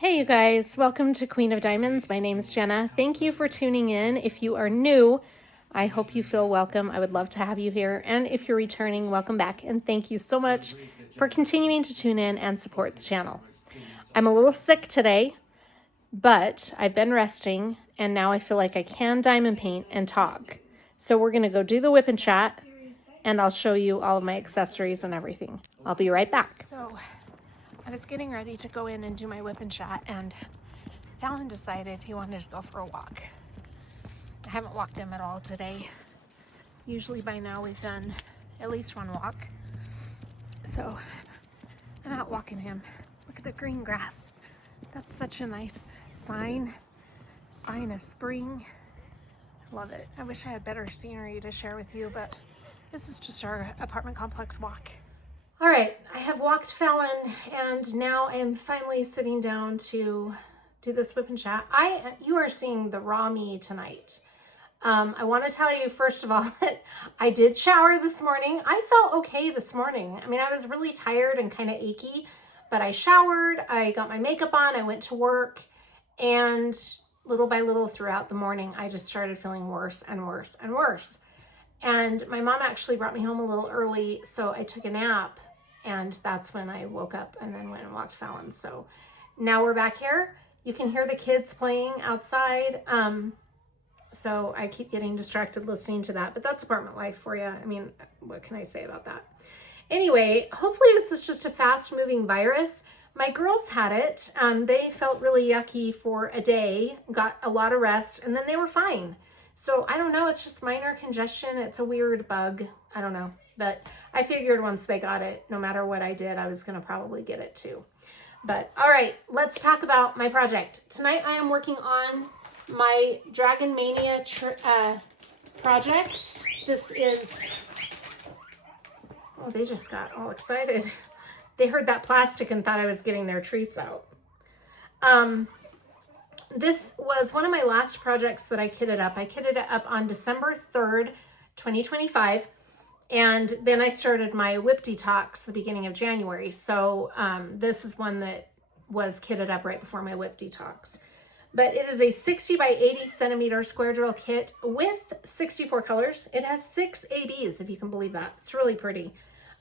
Hey you guys, welcome to Queen of Diamonds. My name's Jenna. Thank you for tuning in. If you are new, I hope you feel welcome. I would love to have you here. And if you're returning, welcome back. And thank you so much for continuing to tune in and support the channel. I'm a little sick today, but I've been resting and now I feel like I can diamond paint and talk. So we're going to go do the whip and chat and I'll show you all of my accessories and everything. I'll be right back. So I was getting ready to go in and do my whip and chat, and Fallon decided he wanted to go for a walk. I haven't walked him at all today. Usually by now we've done at least one walk. So I'm out walking him. Look at the green grass. That's such a nice sign of spring. I love it. I wish I had better scenery to share with you, but this is just our apartment complex walk. All right, I have walked Fallon and now I am finally sitting down to do this whip and chat. You are seeing the raw me tonight. I want to tell you, first of all, that I did shower this morning. I felt okay this morning. I mean, I was really tired and kind of achy, but I showered, I got my makeup on, I went to work, and little by little throughout the morning, I just started feeling worse and worse and worse. And my mom actually brought me home a little early, so I took a nap. And that's when I woke up and then went and walked Fallon. So now we're back here. You can hear the kids playing outside. So I keep getting distracted listening to that, but that's apartment life for you. I mean, what can I say about that? Anyway, hopefully this is just a fast moving virus. My girls had it. They felt really yucky for a day, got a lot of rest, and then they were fine. So I don't know. It's just minor congestion. It's a weird bug. I don't know. But I figured once they got it, no matter what I did, I was going to probably get it too. But all right, let's talk about my project. Tonight I am working on my Dragon Mania project. This is, oh, they just got all excited. They heard that plastic and thought I was getting their treats out. This was one of my last projects that I kitted up. I kitted it up on December 3rd, 2025. And then I started my WIP detox the beginning of January. So this is one that was kitted up right before my WIP detox. But it is a 60 by 80 centimeter square drill kit with 64 colors. It has 6 ABs, if you can believe that. It's really pretty.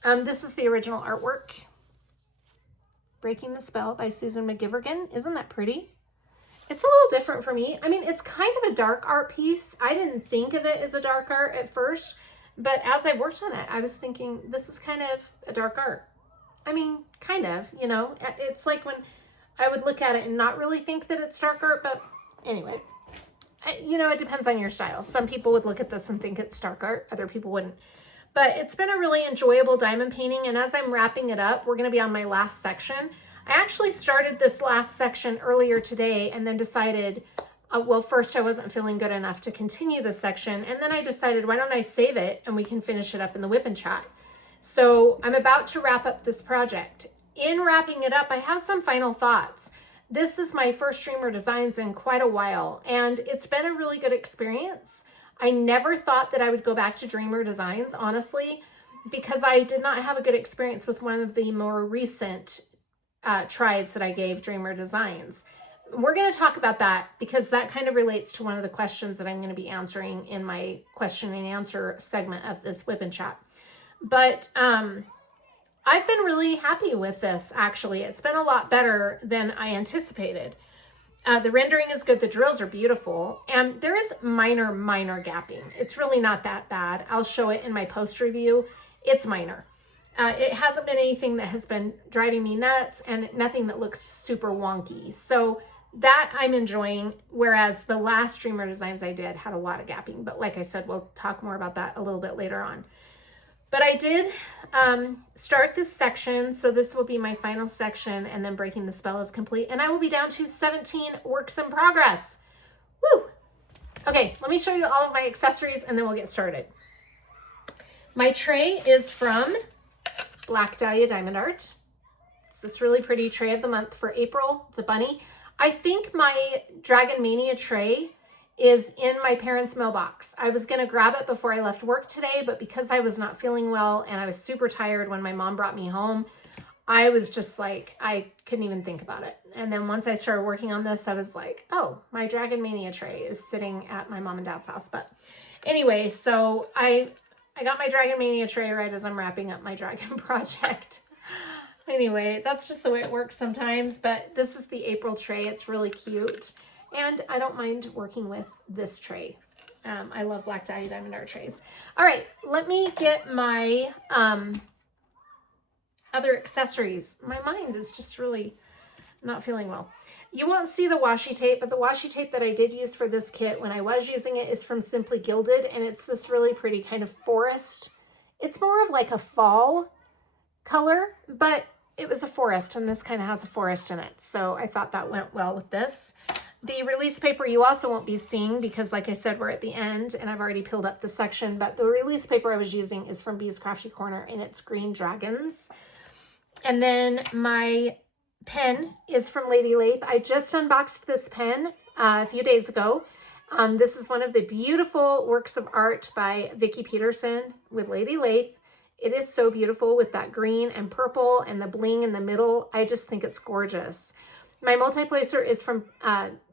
This is the original artwork. Breaking the Spell by Susan McGivergan. Isn't that pretty? It's a little different for me. I mean, it's kind of a dark art piece. I didn't think of it as a dark art at first. But as I worked on it, I was thinking, this is kind of a dark art. I mean, kind of, you know, it's like when I would look at it and not really think that it's dark art, but anyway, you know, it depends on your style. Some people would look at this and think it's dark art, other people wouldn't. But it's been a really enjoyable diamond painting, and as I'm wrapping it up, we're going to be on my last section. I actually started this last section earlier today and then decided, well, first I wasn't feeling good enough to continue this section. And then I decided, why don't I save it and we can finish it up in the whip and chat. So I'm about to wrap up this project. In wrapping it up, I have some final thoughts. This is my first Dreamer Designs in quite a while, and it's been a really good experience. I never thought that I would go back to Dreamer Designs, honestly, because I did not have a good experience with one of the more recent tries that I gave Dreamer Designs. We're going to talk about that because that kind of relates to one of the questions that I'm going to be answering in my question and answer segment of this whip and chat. But I've been really happy with this, actually. It's been a lot better than I anticipated. The rendering is good. The drills are beautiful. And there is minor gapping. It's really not that bad. I'll show it in my post review. It's minor. It hasn't been anything that has been driving me nuts and nothing that looks super wonky. So that I'm enjoying, whereas the last Dreamer Designs I did had a lot of gapping. But like I said, we'll talk more about that a little bit later on. But I did start this section, so this will be my final section, and then Breaking the Spell is complete. And I will be down to 17 works in progress. Woo! Okay, let me show you all of my accessories, and then we'll get started. My tray is from Black Dahlia Diamond Art. It's this really pretty tray of the month for April. It's a bunny. I think my Dragon Mania tray is in my parents' mailbox. I was going to grab it before I left work today, but because I was not feeling well and I was super tired when my mom brought me home, I was just like, I couldn't even think about it. And then once I started working on this, I was like, oh, my Dragon Mania tray is sitting at my mom and dad's house. But anyway, so I got my Dragon Mania tray right as I'm wrapping up my dragon project. Anyway, that's just the way it works sometimes. But this is the April tray. It's really cute. And I don't mind working with this tray. I love Black Dahlia Diamond Art trays. All right, let me get my other accessories. My mind is just really not feeling well. You won't see the washi tape, but the washi tape that I did use for this kit when I was using it is from Simply Gilded, and it's this really pretty kind of forest. It's more of like a fall color, but it was a forest, and this kind of has a forest in it. So I thought that went well with this. The release paper you also won't be seeing because, like I said, we're at the end and I've already peeled up the section, but the release paper I was using is from Bee's Crafty Corner and it's Green Dragons. And then my pen is from Lady Lathe. I just unboxed this pen a few days ago. This is one of the beautiful works of art by Vicki Peterson with Lady Lathe. It is so beautiful with that green and purple and the bling in the middle. I just think it's gorgeous. My multi-placer is from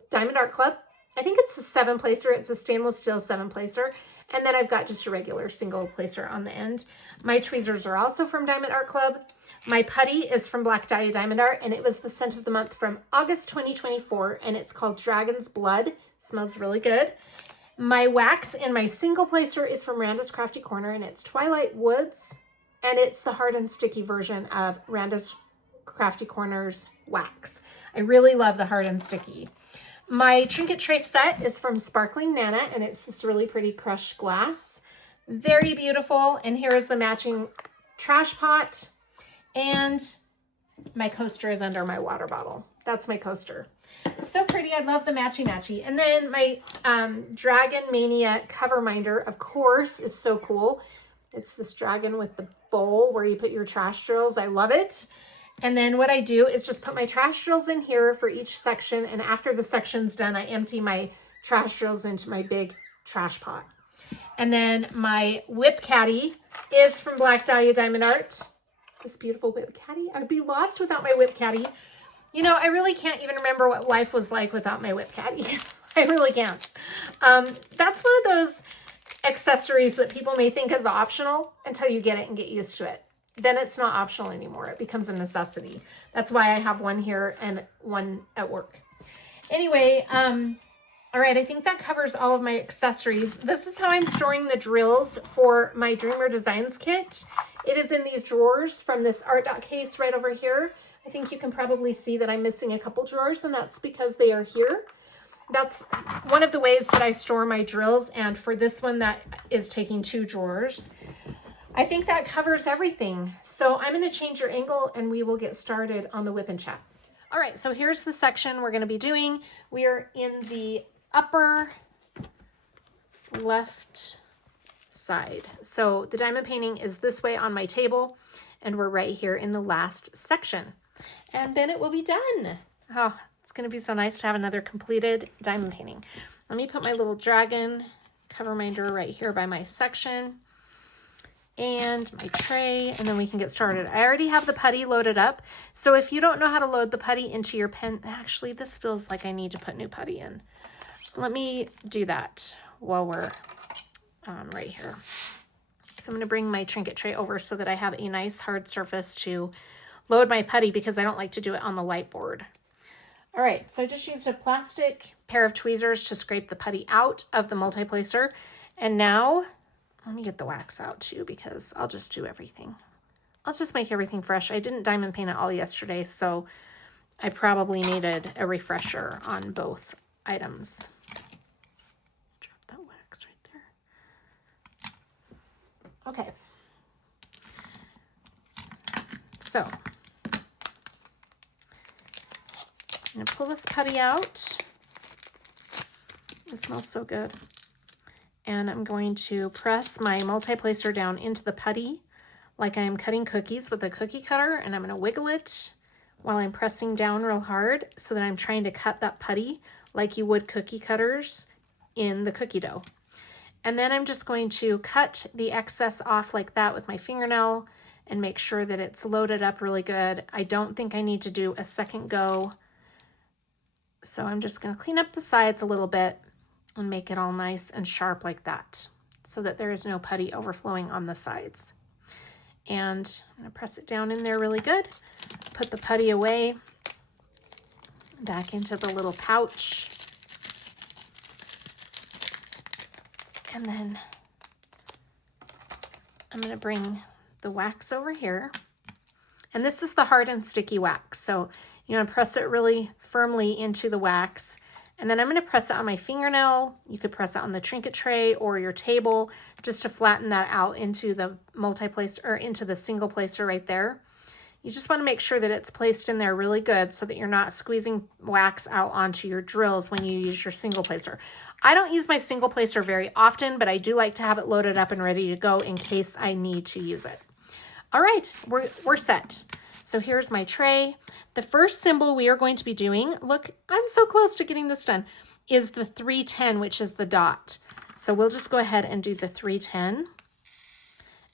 Diamond Art Club. I think it's a 7-placer. It's a stainless steel 7-placer. And then I've got just a regular single placer on the end. My tweezers are also from Diamond Art Club. My putty is from Black Dahlia Diamond Art, and it was the scent of the month from August 2024, and it's called Dragon's Blood. Smells really good. My wax in my single placer is from Randa's Crafty Corner, and it's Twilight Woods, and it's the hard and sticky version of Randa's Crafty Corner's wax. I really love the hard and sticky. My trinket tray set is from Sparkling Nana, and it's this really pretty crushed glass. Very beautiful. And here is the matching trash pot. And my coaster is under my water bottle. That's my coaster. So pretty. I love the matchy-matchy. And then my Dragon Mania cover minder, of course, is so cool. It's this dragon with the bowl where you put your trash drills. I love it. And then what I do is just put my trash drills in here for each section. And after the section's done, I empty my trash drills into my big trash pot. And then my WIP caddy is from Black Dahlia Diamond Art. This beautiful WIP caddy. I'd be lost without my WIP caddy. You know, I really can't even remember what life was like without my WIP caddy. I really can't. That's one of those accessories that people may think is optional until you get it and get used to it. Then it's not optional anymore. It becomes a necessity. That's why I have one here and one at work. Anyway, all right, I think that covers all of my accessories. This is how I'm storing the drills for my Dreamer Designs kit. It is in these drawers from this ARTDOT case right over here. I think you can probably see that I'm missing a couple drawers, and that's because they are here. That's one of the ways that I store my drills, and for this one, that is taking 2 drawers. I think that covers everything. So I'm going to change your angle and we will get started on the WIP and chat. All right, so here's the section we're going to be doing. We are in the upper left side. So the diamond painting is this way on my table, and we're right here in the last section. And then it will be done. Oh, it's going to be so nice to have another completed diamond painting. Let me put my little dragon cover minder right here by my section and my tray, and then we can get started. I already have the putty loaded up. So if you don't know how to load the putty into your pen, actually this feels like I need to put new putty in. Let me do that while we're right here. So I'm going to bring my trinket tray over so that I have a nice hard surface to load my putty, because I don't like to do it on the whiteboard. All right, so I just used a plastic pair of tweezers to scrape the putty out of the multi-placer. And now let me get the wax out too, because I'll just do everything. I'll just make everything fresh. I didn't diamond paint it all yesterday, so I probably needed a refresher on both items. Drop that wax right there. Okay. So I'm going to pull this putty out. It smells so good. And I'm going to press my multi-placer down into the putty like I'm cutting cookies with a cookie cutter, and I'm going to wiggle it while I'm pressing down real hard so that I'm trying to cut that putty like you would cookie cutters in the cookie dough. And then I'm just going to cut the excess off like that with my fingernail and make sure that it's loaded up really good. I don't think I need to do a second go. So I'm just going to clean up the sides a little bit and make it all nice and sharp like that so that there is no putty overflowing on the sides. And I'm going to press it down in there really good. Put the putty away, back into the little pouch. And then I'm going to bring the wax over here. And this is the hard and sticky wax. So you want to press it really firmly into the wax. And then I'm going to press it on my fingernail. You could press it on the trinket tray or your table just to flatten that out into the multi-place or into the single placer right there. You just want to make sure that it's placed in there really good so that you're not squeezing wax out onto your drills when you use your single placer. I don't use my single placer very often, but I do like to have it loaded up and ready to go in case I need to use it. All right, we're set. So here's my tray. The first symbol we are going to be doing, look, I'm so close to getting this done, is the 310, which is the dot. So we'll just go ahead and do the 310.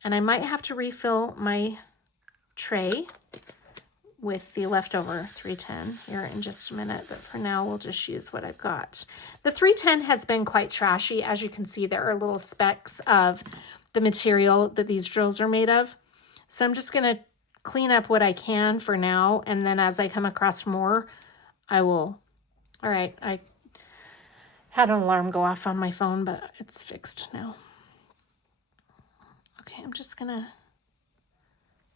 And I might have to refill my tray with the leftover 310 here in just a minute, but for now we'll just use what I've got. The 310 has been quite trashy. As you can see, there are little specks of the material that these drills are made of. So I'm just going to clean up what I can for now, and then as I come across more, I will. All right, I had an alarm go off on my phone, but it's fixed now. Okay, I'm just gonna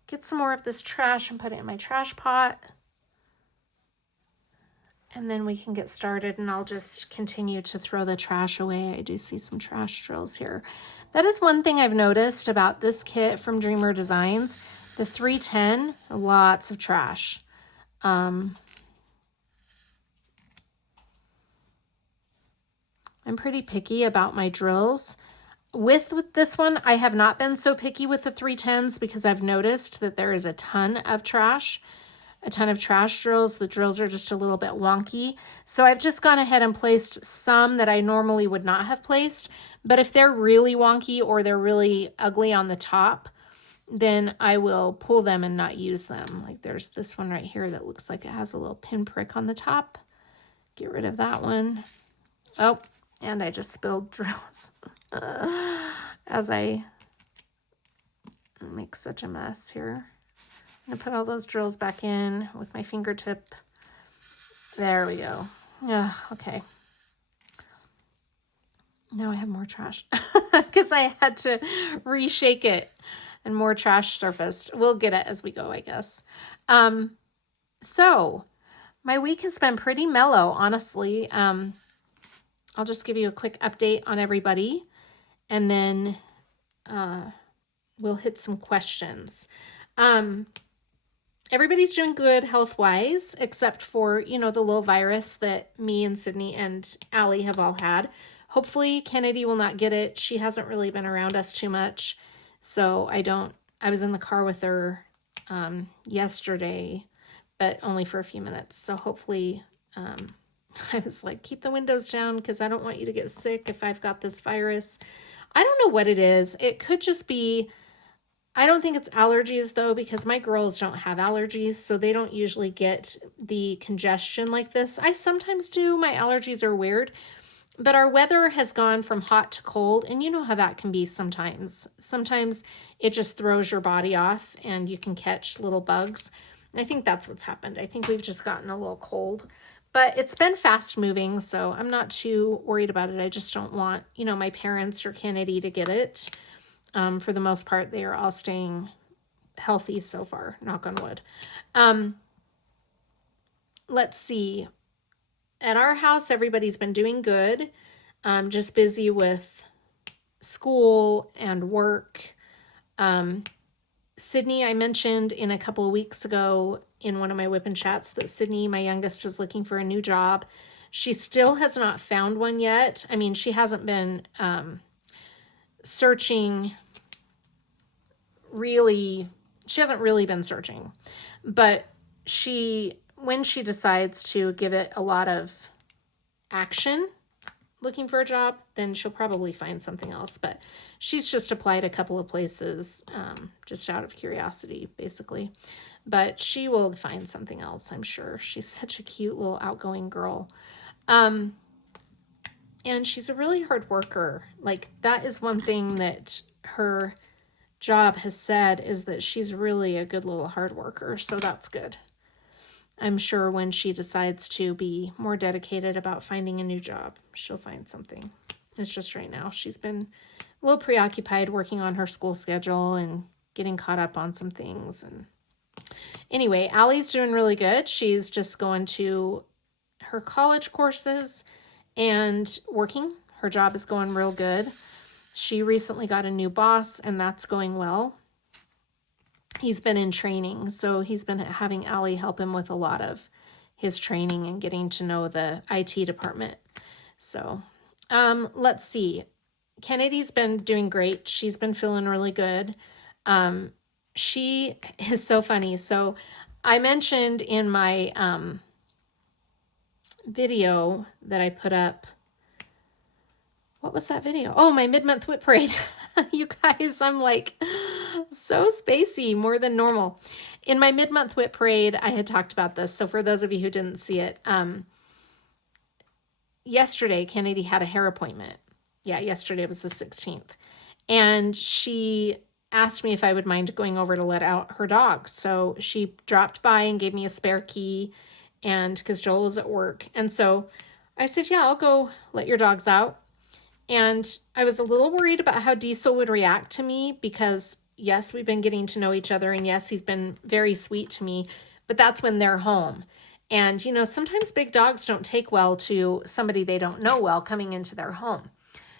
get some more of this trash and put it in my trash pot, and then we can get started, and I'll just continue to throw the trash away. I do see some trash drills here. That is one thing I've noticed about this kit from Dreamer Designs. The 310, lots of trash. I'm pretty picky about my drills. With this one, I have not been so picky with the 310s because I've noticed that there is a ton of trash drills. The drills are just a little bit wonky. So I've just gone ahead and placed some that I normally would not have placed. But if they're really wonky or they're really ugly on the top, then I will pull them and not use them. Like there's this one right here that looks like it has a little pinprick on the top. Get rid of that one. Oh, and I just spilled drills as I make such a mess here. I'm gonna put all those drills back in with my fingertip. There we go. Yeah, okay. Now I have more trash because I had to reshake it and more trash surfaced. We'll get it as we go, I guess. So my week has been pretty mellow, honestly. I'll just give you a quick update on everybody, and then we'll hit some questions. Everybody's doing good health-wise, except for, you know, the little virus that me and Sydney and Allie have all had. Hopefully Kennedy will not get it. She hasn't really been around us too much. So I was in the car with her yesterday, but only for a few minutes. So hopefully, I was like, keep the windows down because I don't want you to get sick if I've got this virus. I don't know what it is. It could just be, I don't think it's allergies though, because my girls don't have allergies. So they don't usually get the congestion like this. I sometimes do. My allergies are weird. But our weather has gone from hot to cold, and you know how that can be sometimes. Sometimes it just throws your body off and you can catch little bugs. I think that's what's happened. I think we've just gotten a little cold. But it's been fast moving, so I'm not too worried about it. I just don't want, you know, my parents or Kennedy to get it. For the most part, they are all staying healthy so far, knock on wood. Let's see. At our house, everybody's been doing good. Just busy with school and work. Sydney, I mentioned in a couple of weeks ago in one of my WIP and chats that Sydney, my youngest, is looking for a new job. She still has not found one yet. I mean, she hasn't been searching really. She hasn't really been searching, but when she decides to give it a lot of action, looking for a job, then she'll probably find something else. But she's just applied a couple of places, just out of curiosity, basically. But she will find something else, I'm sure. She's such a cute little outgoing girl. And she's a really hard worker. Like, that is one thing that her job has said, is that she's really a good little hard worker. So that's good. I'm sure when she decides to be more dedicated about finding a new job, she'll find something. It's just right now she's been a little preoccupied working on her school schedule and getting caught up on some things. And anyway, Allie's doing really good. She's just going to her college courses and working. Her job is going real good. She recently got a new boss, and that's going well. He's been in training, so he's been having Allie help him with a lot of his training and getting to know the IT department. So let's see. Kennedy's been doing great. She's been feeling really good. She is so funny. So I mentioned in my video that I put up, what was that video? Oh, my mid-month WIP parade. You guys, I'm like so spacey, more than normal. In my mid-month WIP parade, I had talked about this. So for those of you who didn't see it, yesterday, Kennedy had a hair appointment. Yeah, yesterday was the 16th. And she asked me if I would mind going over to let out her dog. So she dropped by and gave me a spare key, and because Joel was at work. And so I said, yeah, I'll go let your dogs out. And I was a little worried about how Diesel would react to me because, yes, we've been getting to know each other. And yes, he's been very sweet to me, but that's when they're home. And, you know, sometimes big dogs don't take well to somebody they don't know well coming into their home.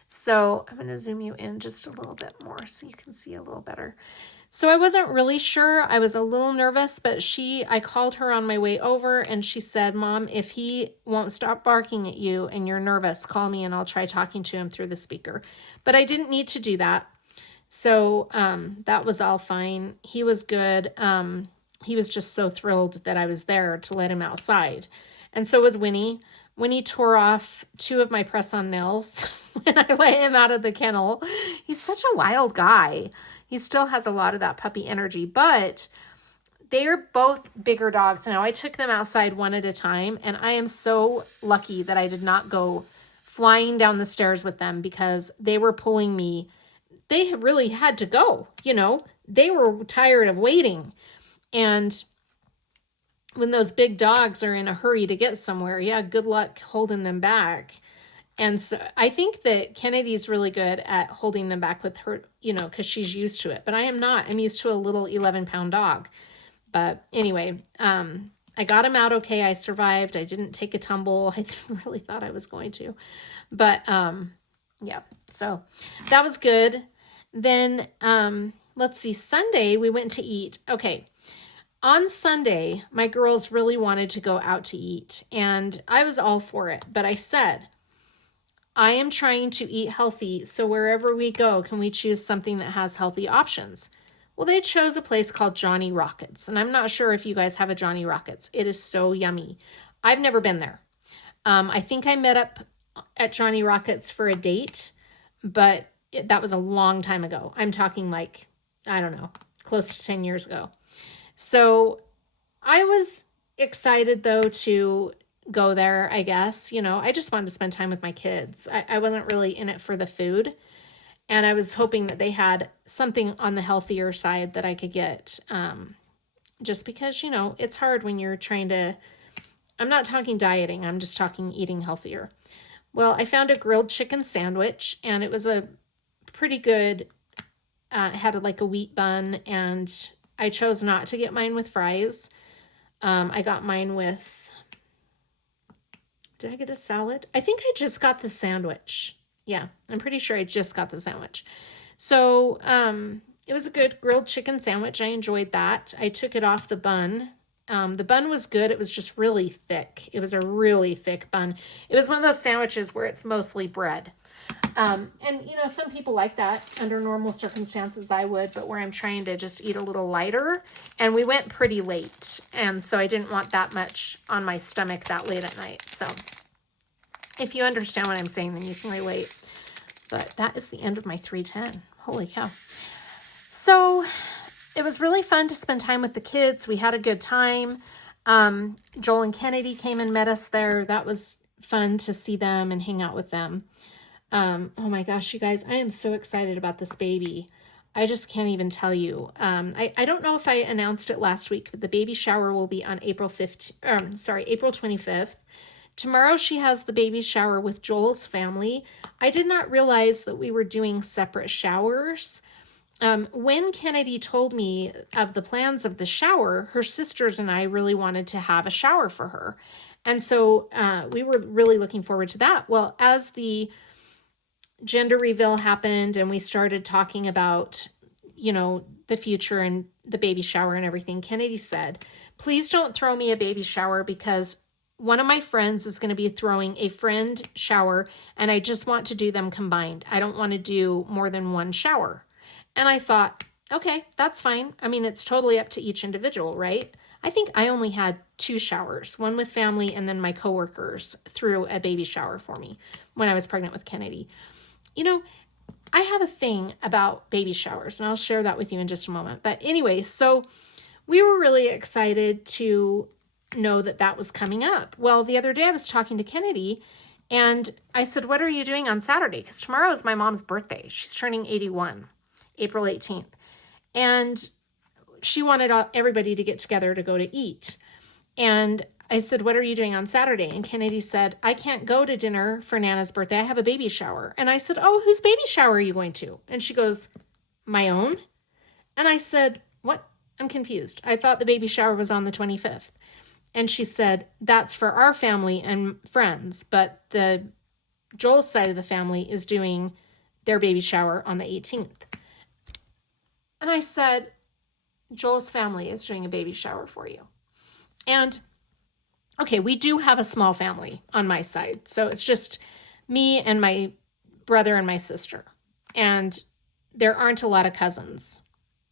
So I'm going to zoom you in just a little bit more so you can see a little better. So I wasn't really sure. I was a little nervous, but I called her on my way over and she said, Mom, if he won't stop barking at you and you're nervous, call me and I'll try talking to him through the speaker. But I didn't need to do that. So that was all fine. He was good. He was just so thrilled that I was there to let him outside. And so was Winnie. Winnie tore off 2 of my press-on nails when I let him out of the kennel. He's such a wild guy. He still has a lot of that puppy energy, but they're both bigger dogs now. I took them outside one at a time, and I am so lucky that I did not go flying down the stairs with them because they were pulling me. They really had to go, you know. They were tired of waiting. And when those big dogs are in a hurry to get somewhere, yeah, good luck holding them back. And so I think that Kennedy's really good at holding them back with her, you know, because she's used to it. But I am not. I'm used to a little 11-pound dog. But anyway, I got him out okay. I survived. I didn't take a tumble. I really thought I was going to. But yeah, so that was good. Then let's see, Sunday we went to eat. Okay. On Sunday, my girls really wanted to go out to eat, and I was all for it. But I said, I am trying to eat healthy, so wherever we go, can we choose something that has healthy options? Well, they chose a place called Johnny Rockets, and I'm not sure if you guys have a Johnny Rockets. It is so yummy. I've never been there. I think I met up at Johnny Rockets for a date, but that was a long time ago. I'm talking like, I don't know, close to 10 years ago. So I was excited, though, to go there, I guess. You know, I just wanted to spend time with my kids. I wasn't really in it for the food. And I was hoping that they had something on the healthier side that I could get. Just because, you know, it's hard when you're trying to, I'm not talking dieting, I'm just talking eating healthier. Well, I found a grilled chicken sandwich, and it was a pretty good, it had like a wheat bun, and I chose not to get mine with fries. I got mine with, did I get a salad? I think I just got the sandwich. Yeah, I'm pretty sure I just got the sandwich. So it was a good grilled chicken sandwich. I enjoyed that. I took it off the bun. The bun was good. It was just really thick. It was a really thick bun. It was one of those sandwiches where it's mostly bread. And, you know, some people like that. Under normal circumstances, I would, but where I'm trying to just eat a little lighter. And we went pretty late, and so I didn't want that much on my stomach that late at night. So If you understand what I'm saying, then you can relate. But that is the end of my 310. Holy cow. So it was really fun to spend time with the kids. We had a good time. Joel and Kennedy came and met us there. That was fun to see them and hang out with them. Oh my gosh, you guys, I am so excited about this baby. I just can't even tell you. I don't know if I announced it last week, but the baby shower will be on April 25th. Tomorrow she has the baby shower with Joel's family. I did not realize that we were doing separate showers. When Kennedy told me of the plans of the shower, her sisters and I really wanted to have a shower for her. And so we were really looking forward to that. Well, as the gender reveal happened and we started talking about, the future and the baby shower and everything, Kennedy said, please don't throw me a baby shower because one of my friends is going to be throwing a friend shower and I just want to do them combined. I don't want to do more than one shower. And I thought, okay, that's fine. I mean, it's totally up to each individual, right? I think I only had 2 showers, one with family and then my coworkers threw a baby shower for me when I was pregnant with Kennedy. I have a thing about baby showers, and I'll share that with you in just a moment. But anyway, so we were really excited to know that that was coming up. Well, the other day I was talking to Kennedy, and I said, what are you doing on Saturday? Because tomorrow is my mom's birthday. She's turning 81, April 18th. And she wanted everybody to get together to go to eat. And I said, what are you doing on Saturday? And Kennedy said, I can't go to dinner for Nana's birthday. I have a baby shower. And I said, oh, whose baby shower are you going to? And she goes, my own? And I said, what? I'm confused. I thought the baby shower was on the 25th. And she said, that's for our family and friends. But the Joel's side of the family is doing their baby shower on the 18th. And I said, Joel's family is doing a baby shower for you. And okay, we do have a small family on my side. So it's just me and my brother and my sister. And there aren't a lot of cousins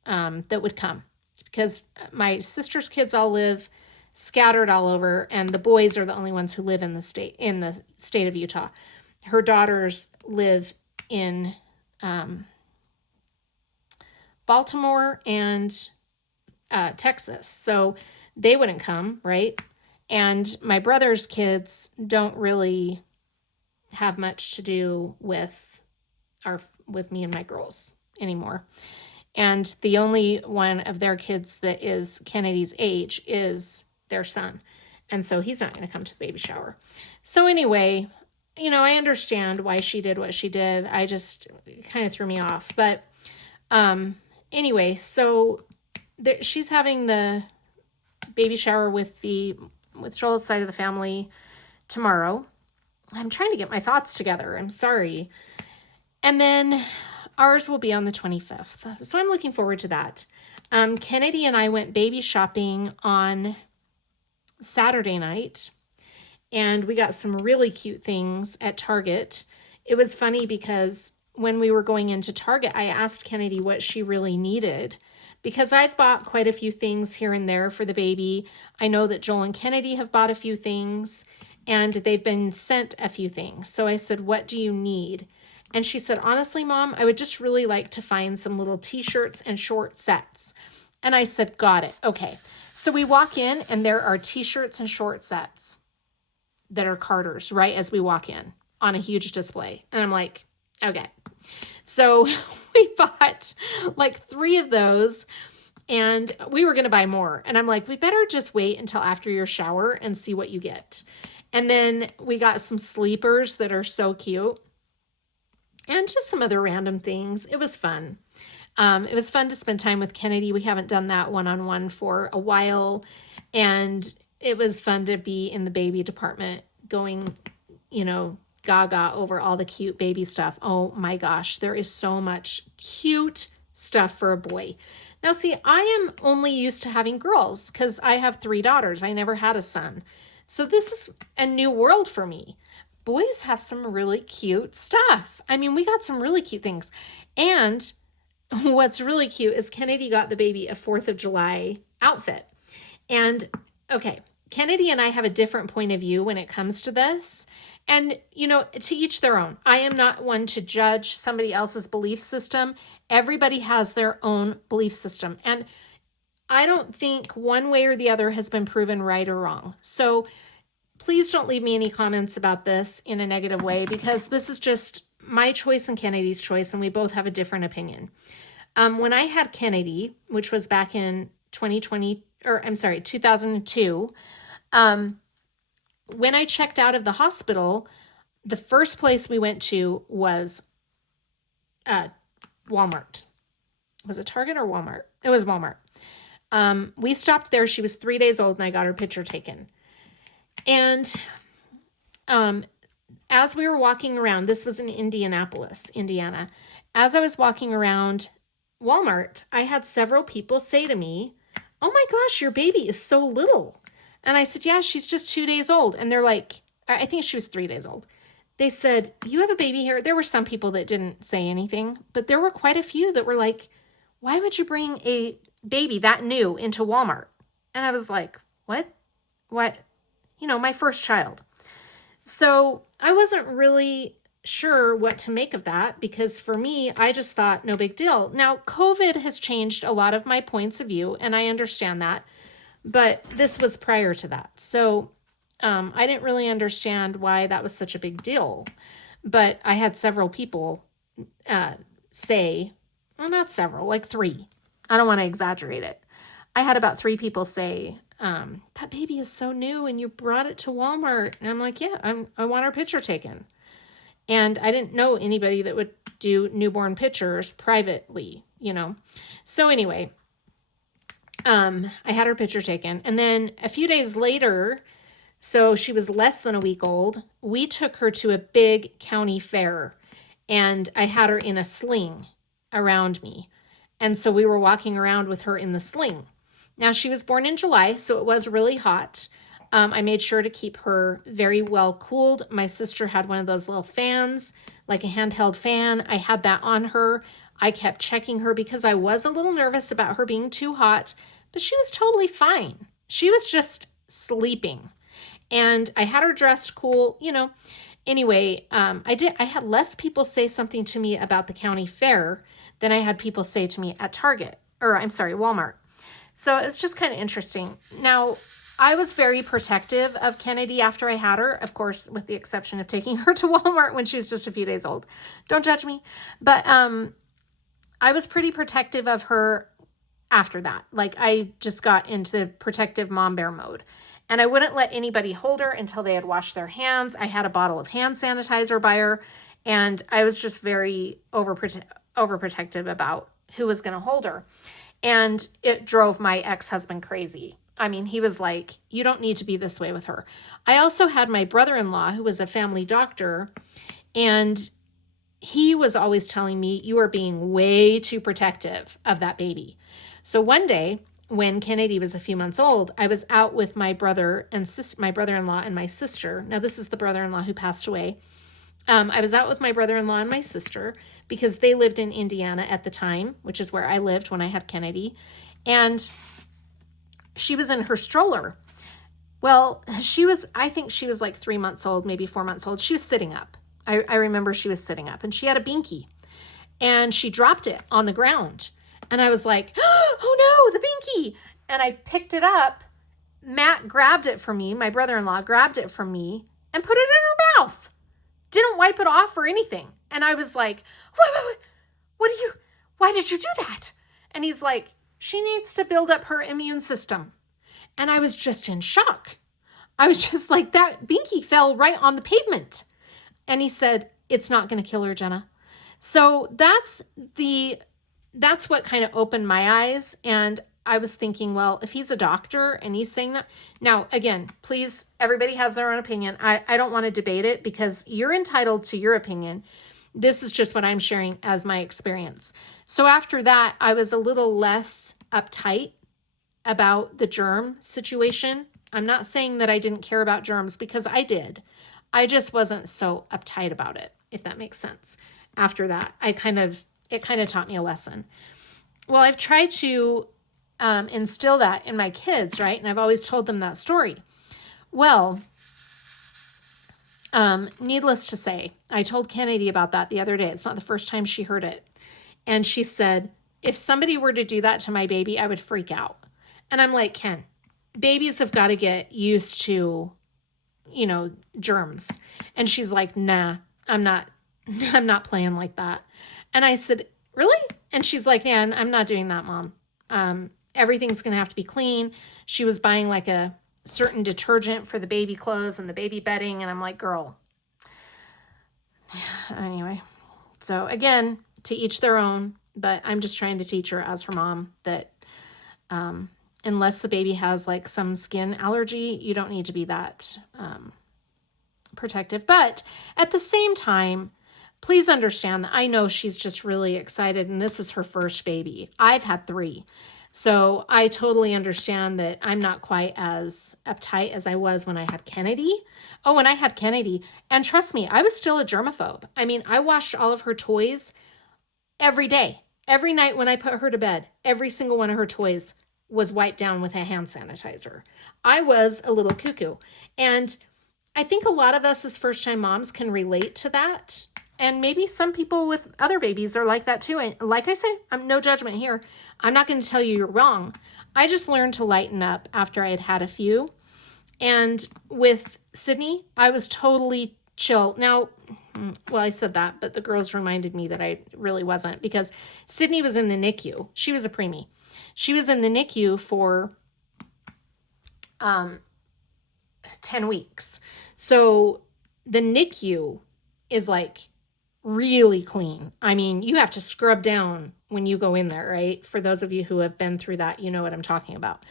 that would come because my sister's kids all live scattered all over, and the boys are the only ones who live in the state of Utah. Her daughters live in Baltimore and Texas. So they wouldn't come, right? And my brother's kids don't really have much to do with me and my girls anymore. And the only one of their kids that is Kennedy's age is their son. And so he's not going to come to the baby shower. So anyway, I understand why she did what she did. It kind of threw me off. But anyway, so she's having the baby shower with Joel's side of the family tomorrow. I'm trying to get my thoughts together. I'm sorry. And then ours will be on the 25th. So I'm looking forward to that. Kennedy and I went baby shopping on Saturday night, and we got some really cute things at Target. It was funny because when we were going into Target, I asked Kennedy what she really needed, because I've bought quite a few things here and there for the baby. I know that Joel and Kennedy have bought a few things, and they've been sent a few things. So I said, what do you need? And she said, honestly, Mom, I would just really like to find some little t-shirts and short sets. And I said, got it. Okay. So we walk in, and there are t-shirts and short sets that are Carter's right as we walk in on a huge display. And I'm like, okay. So we bought like 3 of those, and we were going to buy more. And I'm like, we better just wait until after your shower and see what you get. And then we got some sleepers that are so cute and just some other random things. It was fun. It was fun to spend time with Kennedy. We haven't done that one-on-one for a while. And it was fun to be in the baby department going, gaga over all the cute baby stuff. Oh my gosh, there is so much cute stuff for a boy. Now see, I am only used to having girls because I have 3 daughters. I never had a son. So this is a new world for me. Boys have some really cute stuff. I mean, we got some really cute things. And what's really cute is Kennedy got the baby a 4th of July outfit. And okay, Kennedy and I have a different point of view when it comes to this. And, you know, to each their own. I am not one to judge somebody else's belief system. Everybody has their own belief system. And I don't think one way or the other has been proven right or wrong. So please don't leave me any comments about this in a negative way, because this is just my choice and Kennedy's choice, and we both have a different opinion. When I had Kennedy, which was back in 2002, when I checked out of the hospital, the first place we went to was Walmart. Was it Target or Walmart? It was Walmart. We stopped there. She was 3 days old, and I got her picture taken. And as we were walking around, this was in Indianapolis, Indiana. As I was walking around Walmart, I had several people say to me, "Oh my gosh, your baby is so little." And I said, "Yeah, she's just 2 days old." And they're like, I think she was 3 days old. They said, "You have a baby here." There were some people that didn't say anything, but there were quite a few that were like, "Why would you bring a baby that new into Walmart?" And I was like, what? You know, my first child. So I wasn't really sure what to make of that, because for me, I just thought no big deal. Now, COVID has changed a lot of my points of view, and I understand that, but this was prior to that. So I didn't really understand why that was such a big deal. But I had several people say, well, not several, like 3. I don't want to exaggerate it. I had about 3 people say, that baby is so new and you brought it to Walmart. And I'm like, yeah, I want her picture taken. And I didn't know anybody that would do newborn pictures privately, you know. So anyway, I had her picture taken. And then a few days later, so she was less than a week old, we took her to a big county fair, and I had her in a sling around me. And so we were walking around with her in the sling. Now, she was born in July, so it was really hot. I made sure to keep her very well cooled. My sister had one of those little fans, like a handheld fan. I had that on her. I kept checking her because I was a little nervous about her being too hot, but she was totally fine. She was just sleeping. And I had her dressed cool, you know. Anyway, I had less people say something to me about the county fair than I had people say to me at Walmart. So it was just kind of interesting. Now, I was very protective of Kennedy after I had her, of course, with the exception of taking her to Walmart when she was just a few days old. Don't judge me. But I was pretty protective of her after that. Like, I just got into protective mom bear mode. And I wouldn't let anybody hold her until they had washed their hands. I had a bottle of hand sanitizer by her, and I was just very overprotective about who was going to hold her. And it drove my ex-husband crazy. I mean, he was like, you don't need to be this way with her. I also had my brother-in-law, who was a family doctor, and he was always telling me, you are being way too protective of that baby. So one day, when Kennedy was a few months old, I was out with my brother and my brother-in-law and my sister. Now, this is the brother-in-law who passed away. I was out with my brother-in-law and my sister because they lived in Indiana at the time, which is where I lived when I had Kennedy. And she was in her stroller. Well, I think she was like 3 months old, maybe 4 months old. She was sitting up. I remember she was sitting up, and she had a binky, and she dropped it on the ground. And I was like, oh no, the binky. And I picked it up. Matt grabbed it from me. My brother-in-law grabbed it from me and put it in her mouth. Didn't wipe it off or anything. And I was like, why did you do that? And he's like, she needs to build up her immune system. And I was just in shock. I was just like, that binky fell right on the pavement. And he said, it's not going to kill her, Jenna. So that's what kind of opened my eyes. And I was thinking, well, if he's a doctor and he's saying that. Now, again, please, everybody has their own opinion. I don't want to debate it because you're entitled to your opinion. This is just what I'm sharing as my experience. So after that, I was a little less uptight about the germ situation. I'm not saying that I didn't care about germs, because I did. I just wasn't so uptight about it, if that makes sense. After that, it kind of taught me a lesson. Well, I've tried to instill that in my kids, right? And I've always told them that story. Well, Needless to say, I told Kennedy about that the other day. It's not the first time she heard it. And she said, if somebody were to do that to my baby, I would freak out. And I'm like, Ken, babies have got to get used to, germs. And she's like, nah, I'm not playing like that. And I said, really? And she's like, yeah, I'm not doing that, Mom. Everything's going to have to be clean. She was buying like a certain detergent for the baby clothes and the baby bedding. And I'm like, girl. Anyway, so again, to each their own, but I'm just trying to teach her as her mom that unless the baby has like some skin allergy, you don't need to be that protective. But at the same time, please understand that I know she's just really excited and this is her first baby. I've had 3. So I totally understand that I'm not quite as uptight as I was when I had Kennedy. Oh, when I had Kennedy, and trust me, I was still a germaphobe. I mean, I washed all of her toys every day. Every night when I put her to bed, every single one of her toys was wiped down with a hand sanitizer. I was a little cuckoo. And I think a lot of us as first-time moms can relate to that. And maybe some people with other babies are like that too. And like I say, I'm no judgment here. I'm not going to tell you you're wrong. I just learned to lighten up after I had had a few. And with Sydney, I was totally chill. Now, well, I said that, but the girls reminded me that I really wasn't because Sydney was in the NICU. She was a preemie. She was in the NICU for 10 weeks. So the NICU is like really clean. I mean, you have to scrub down when you go in there, right? For those of you who have been through that, you know what I'm talking about.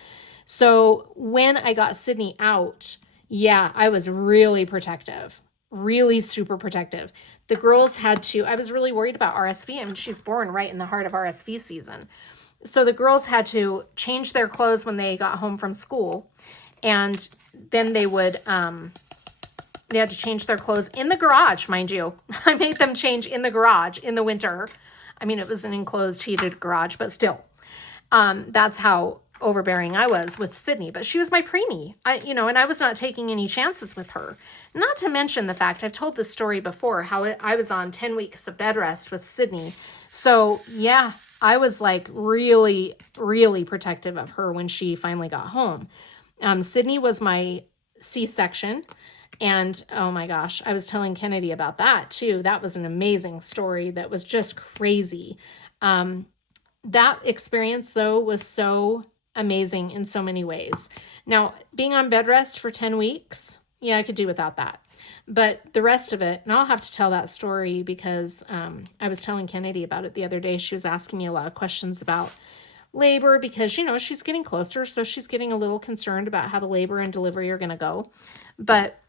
So when I got Sydney out, yeah, I was really protective, really super protective. The girls had to, I was really worried about RSV. I mean, she's born right in the heart of RSV season. So the girls had to change their clothes when they got home from school. And then they would, they had to change their clothes in the garage, mind you. I made them change in the garage in the winter. I mean, it was an enclosed heated garage, but still, that's how overbearing I was with Sydney. But she was my preemie, and I was not taking any chances with her. Not to mention the fact, I've told this story before, how I was on 10 weeks of bed rest with Sydney. So yeah, I was like really, really protective of her when she finally got home. Sydney was my C-section. And oh my gosh, I was telling Kennedy about that too. That was an amazing story. That was just crazy. That experience though was so amazing in so many ways. Now, being on bed rest for 10 weeks, yeah, I could do without that. But the rest of it, and I'll have to tell that story because I was telling Kennedy about it the other day. She was asking me a lot of questions about labor because, she's getting closer. So she's getting a little concerned about how the labor and delivery are going to go. But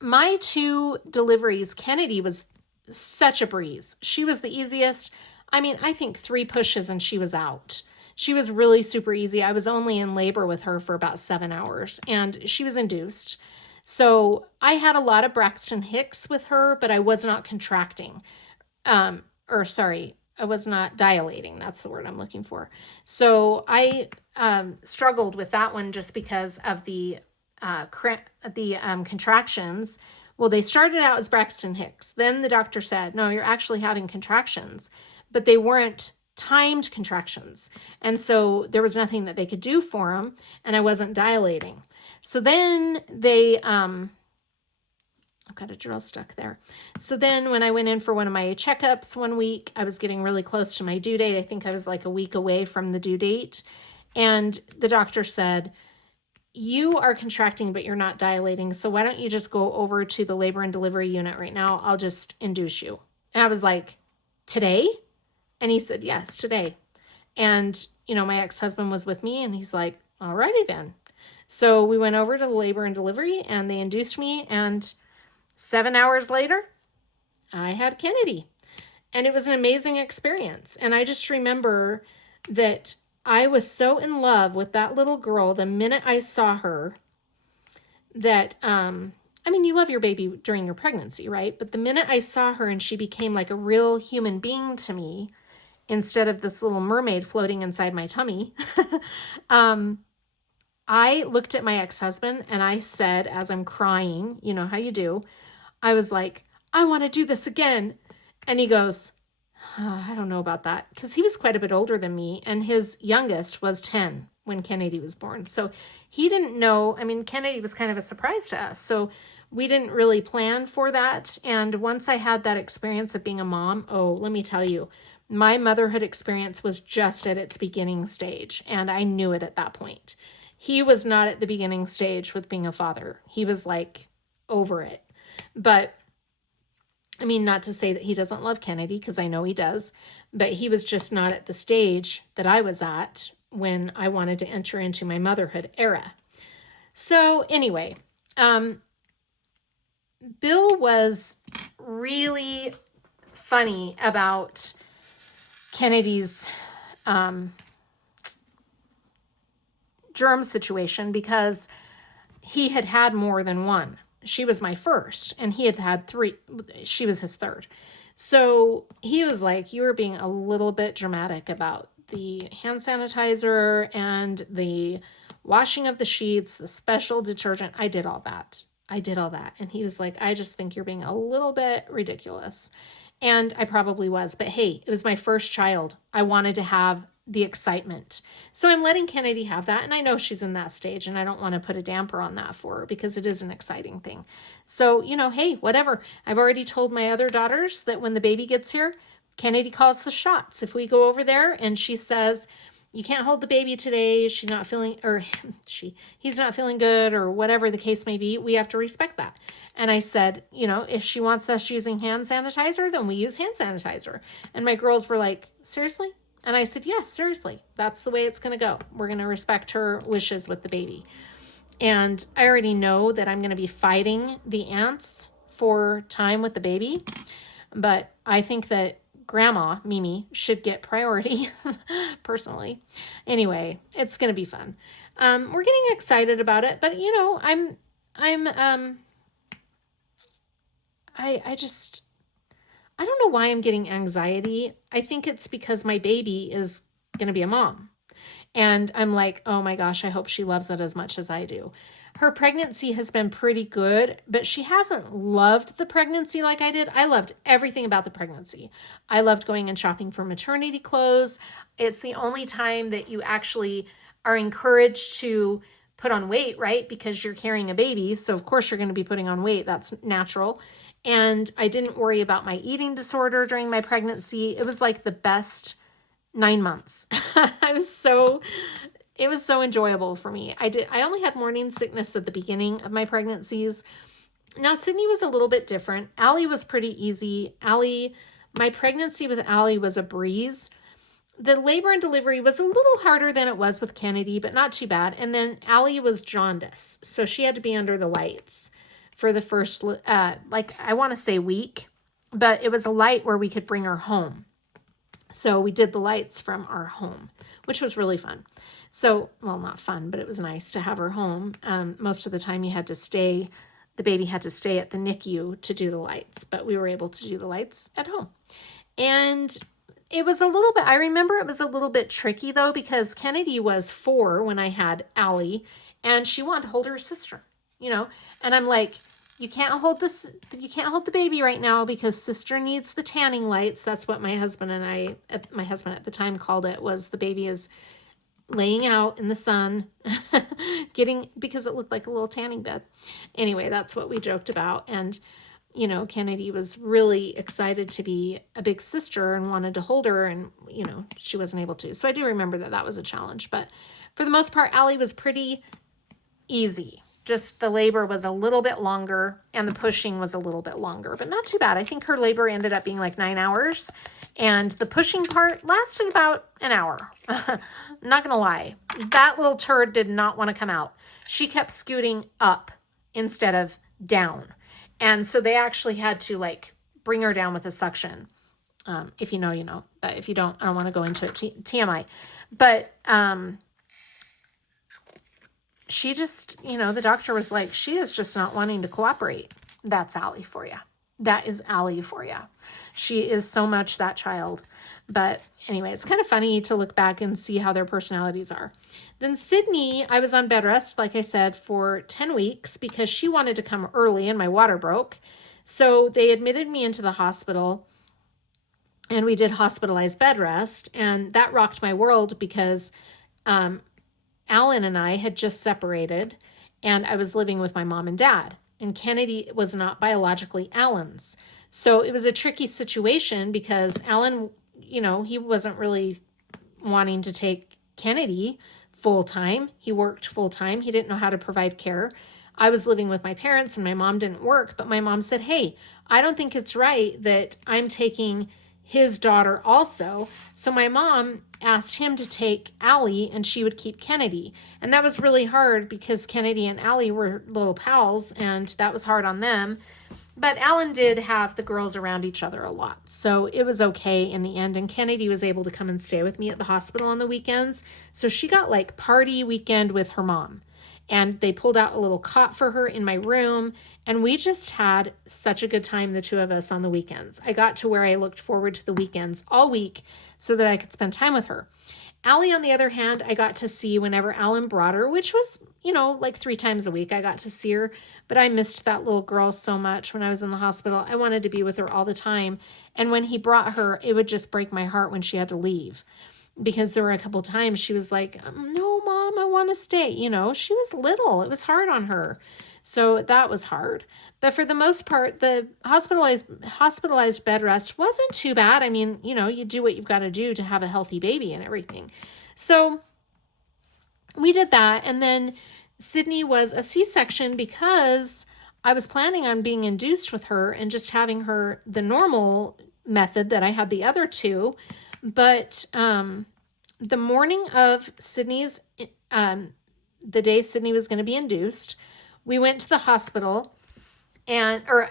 my 2 deliveries, Kennedy was such a breeze. She was the easiest. I mean, I think 3 pushes and she was out. She was really super easy. I was only in labor with her for about 7 hours and she was induced. So I had a lot of Braxton Hicks with her, but I was not contracting. I was not dilating. That's the word I'm looking for. So I struggled with that one just because of the contractions. Well, they started out as Braxton Hicks. Then the doctor said, no, you're actually having contractions, but they weren't timed contractions. And so there was nothing that they could do for them. And I wasn't dilating. So then they, I've got a drill stuck there. So then when I went in for one of my checkups one week, I was getting really close to my due date. I think I was like a week away from the due date. And the doctor said, you are contracting, but you're not dilating. So why don't you just go over to the labor and delivery unit right now? I'll just induce you. And I was like, today? And he said, yes, today. And, my ex-husband was with me and he's like, alrighty then. So we went over to the labor and delivery and they induced me. And 7 hours later, I had Kennedy. And it was an amazing experience. And I just remember that I was so in love with that little girl the minute I saw her that, you love your baby during your pregnancy, right? But the minute I saw her and she became like a real human being to me, instead of this little mermaid floating inside my tummy, I looked at my ex-husband and I said, as I'm crying, you know how you do, I was like, I want to do this again. And he goes, oh, I don't know about that. Because he was quite a bit older than me. And his youngest was 10 when Kennedy was born. So he didn't know. I mean, Kennedy was kind of a surprise to us. So we didn't really plan for that. And once I had that experience of being a mom, oh, let me tell you, my motherhood experience was just at its beginning stage. And I knew it at that point. He was not at the beginning stage with being a father. He was like over it. But I mean, not to say that he doesn't love Kennedy, because I know he does, but he was just not at the stage that I was at when I wanted to enter into my motherhood era. So anyway, Bill was really funny about Kennedy's germ situation, because he had had more than one. She was my first, and he had had 3. She was his third. So he was like, you were being a little bit dramatic about the hand sanitizer and the washing of the sheets, the special detergent. I did all that. And he was like, I just think you're being a little bit ridiculous. And I probably was. But hey, it was my first child. I wanted to have the excitement. So I'm letting Kennedy have that. And I know she's in that stage, and I don't want to put a damper on that for her, because it is an exciting thing. So, you know, hey, whatever. I've already told my other daughters that when the baby gets here, Kennedy calls the shots. If we go over there and she says, you can't hold the baby today, she's not feeling, or he's not feeling good, or whatever the case may be, we have to respect that. And I said, you know, if she wants us using hand sanitizer, then we use hand sanitizer. And my girls were like, seriously? And I said, yes, seriously, that's the way it's going to go. We're going to respect her wishes with the baby. And I already know that I'm going to be fighting the aunts for time with the baby. But I think that Grandma, Mimi, should get priority, personally. Anyway, it's going to be fun. We're getting excited about it. But, you know, I don't know why I'm getting anxiety. I think it's because my baby is going to be a mom. And I'm like, oh my gosh, I hope she loves it as much as I do. Her pregnancy has been pretty good, but she hasn't loved the pregnancy like I did. I loved everything about the pregnancy. I loved going and shopping for maternity clothes. It's the only time that you actually are encouraged to put on weight, right? Because you're carrying a baby. So of course you're going to be putting on weight. That's natural. And I didn't worry about my eating disorder during my pregnancy. It was like the best 9 months. It was so enjoyable for me. I only had morning sickness at the beginning of my pregnancies. Now, Sydney was a little bit different. Allie was pretty easy. My pregnancy with Allie was a breeze. The labor and delivery was a little harder than it was with Kennedy, but not too bad. And then Allie was jaundice, so she had to be under the lights for the first, I want to say week, but it was a light where we could bring her home. So we did the lights from our home, which was really fun. So, well, not fun, but it was nice to have her home. Most of the time the baby had to stay at the NICU to do the lights, but we were able to do the lights at home. And it was I remember it was a little bit tricky though, because Kennedy was 4 when I had Allie, and she wanted to hold her sister, you know, and I'm like, you can't hold the baby right now because sister needs the tanning lights. That's what my husband at the time called it, was the baby is laying out in the sun, because it looked like a little tanning bed. Anyway, that's what we joked about. And, you know, Kennedy was really excited to be a big sister and wanted to hold her, and, you know, she wasn't able to. So I do remember that was a challenge, but for the most part, Allie was pretty easy. Just the labor was a little bit longer and the pushing was a little bit longer, but not too bad. I think her labor ended up being like 9 hours, and the pushing part lasted about an hour. Not gonna lie, that little turd did not want to come out. She kept scooting up instead of down. And so they actually had to like bring her down with a suction. If you know, you know, but if you don't, I don't want to go into it. TMI. But, she just, you know, the doctor was like, she is just not wanting to cooperate. That's Allie for you. That is Allie for you. She is so much that child. But anyway, it's kind of funny to look back and see how their personalities are. Then Sydney, I was on bed rest, like I said, for 10 weeks because she wanted to come early and my water broke. So they admitted me into the hospital and we did hospitalized bed rest. And that rocked my world because Alan and I had just separated and I was living with my mom and dad. And Kennedy was not biologically Alan's. So it was a tricky situation because Alan, he wasn't really wanting to take Kennedy full time. He worked full time. He didn't know how to provide care. I was living with my parents and my mom didn't work, but my mom said, "Hey, I don't think it's right that I'm taking his daughter also." So my mom asked him to take Allie and she would keep Kennedy. And that was really hard because Kennedy and Allie were little pals and that was hard on them. But Alan did have the girls around each other a lot. So it was okay in the end. And Kennedy was able to come and stay with me at the hospital on the weekends. So she got like party weekend with her mom. And they pulled out a little cot for her in my room. And we just had such a good time, the two of us, on the weekends. I got to where I looked forward to the weekends all week so that I could spend time with her. Allie, on the other hand, I got to see whenever Alan brought her, which was, like 3 times a week. I got to see her, but I missed that little girl so much when I was in the hospital. I wanted to be with her all the time. And when he brought her, it would just break my heart when she had to leave because there were a couple times she was like, "No, Mom, I want to stay." She was little. It was hard on her. So that was hard. But for the most part, the hospitalized bed rest wasn't too bad. I mean, you do what you've got to do to have a healthy baby and everything. So we did that. And then Sydney was a C-section because I was planning on being induced with her and just having her the normal method that I had the other two. But the morning of Sydney's, the day Sydney was going to be induced, we went to the hospital or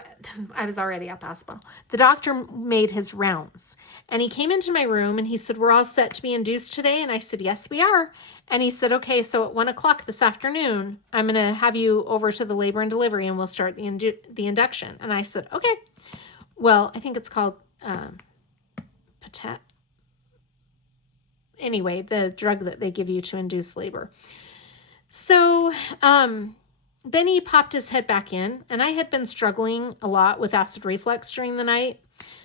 I was already at the hospital. The doctor made his rounds and he came into my room and he said, "We're all set to be induced today." And I said, "Yes, we are." And he said, "Okay, so at 1:00 this afternoon, I'm going to have you over to the labor and delivery and we'll start the induction." And I said, "Okay." Well, I think it's called, anyway, the drug that they give you to induce labor. So, then he popped his head back in, and I had been struggling a lot with acid reflux during the night.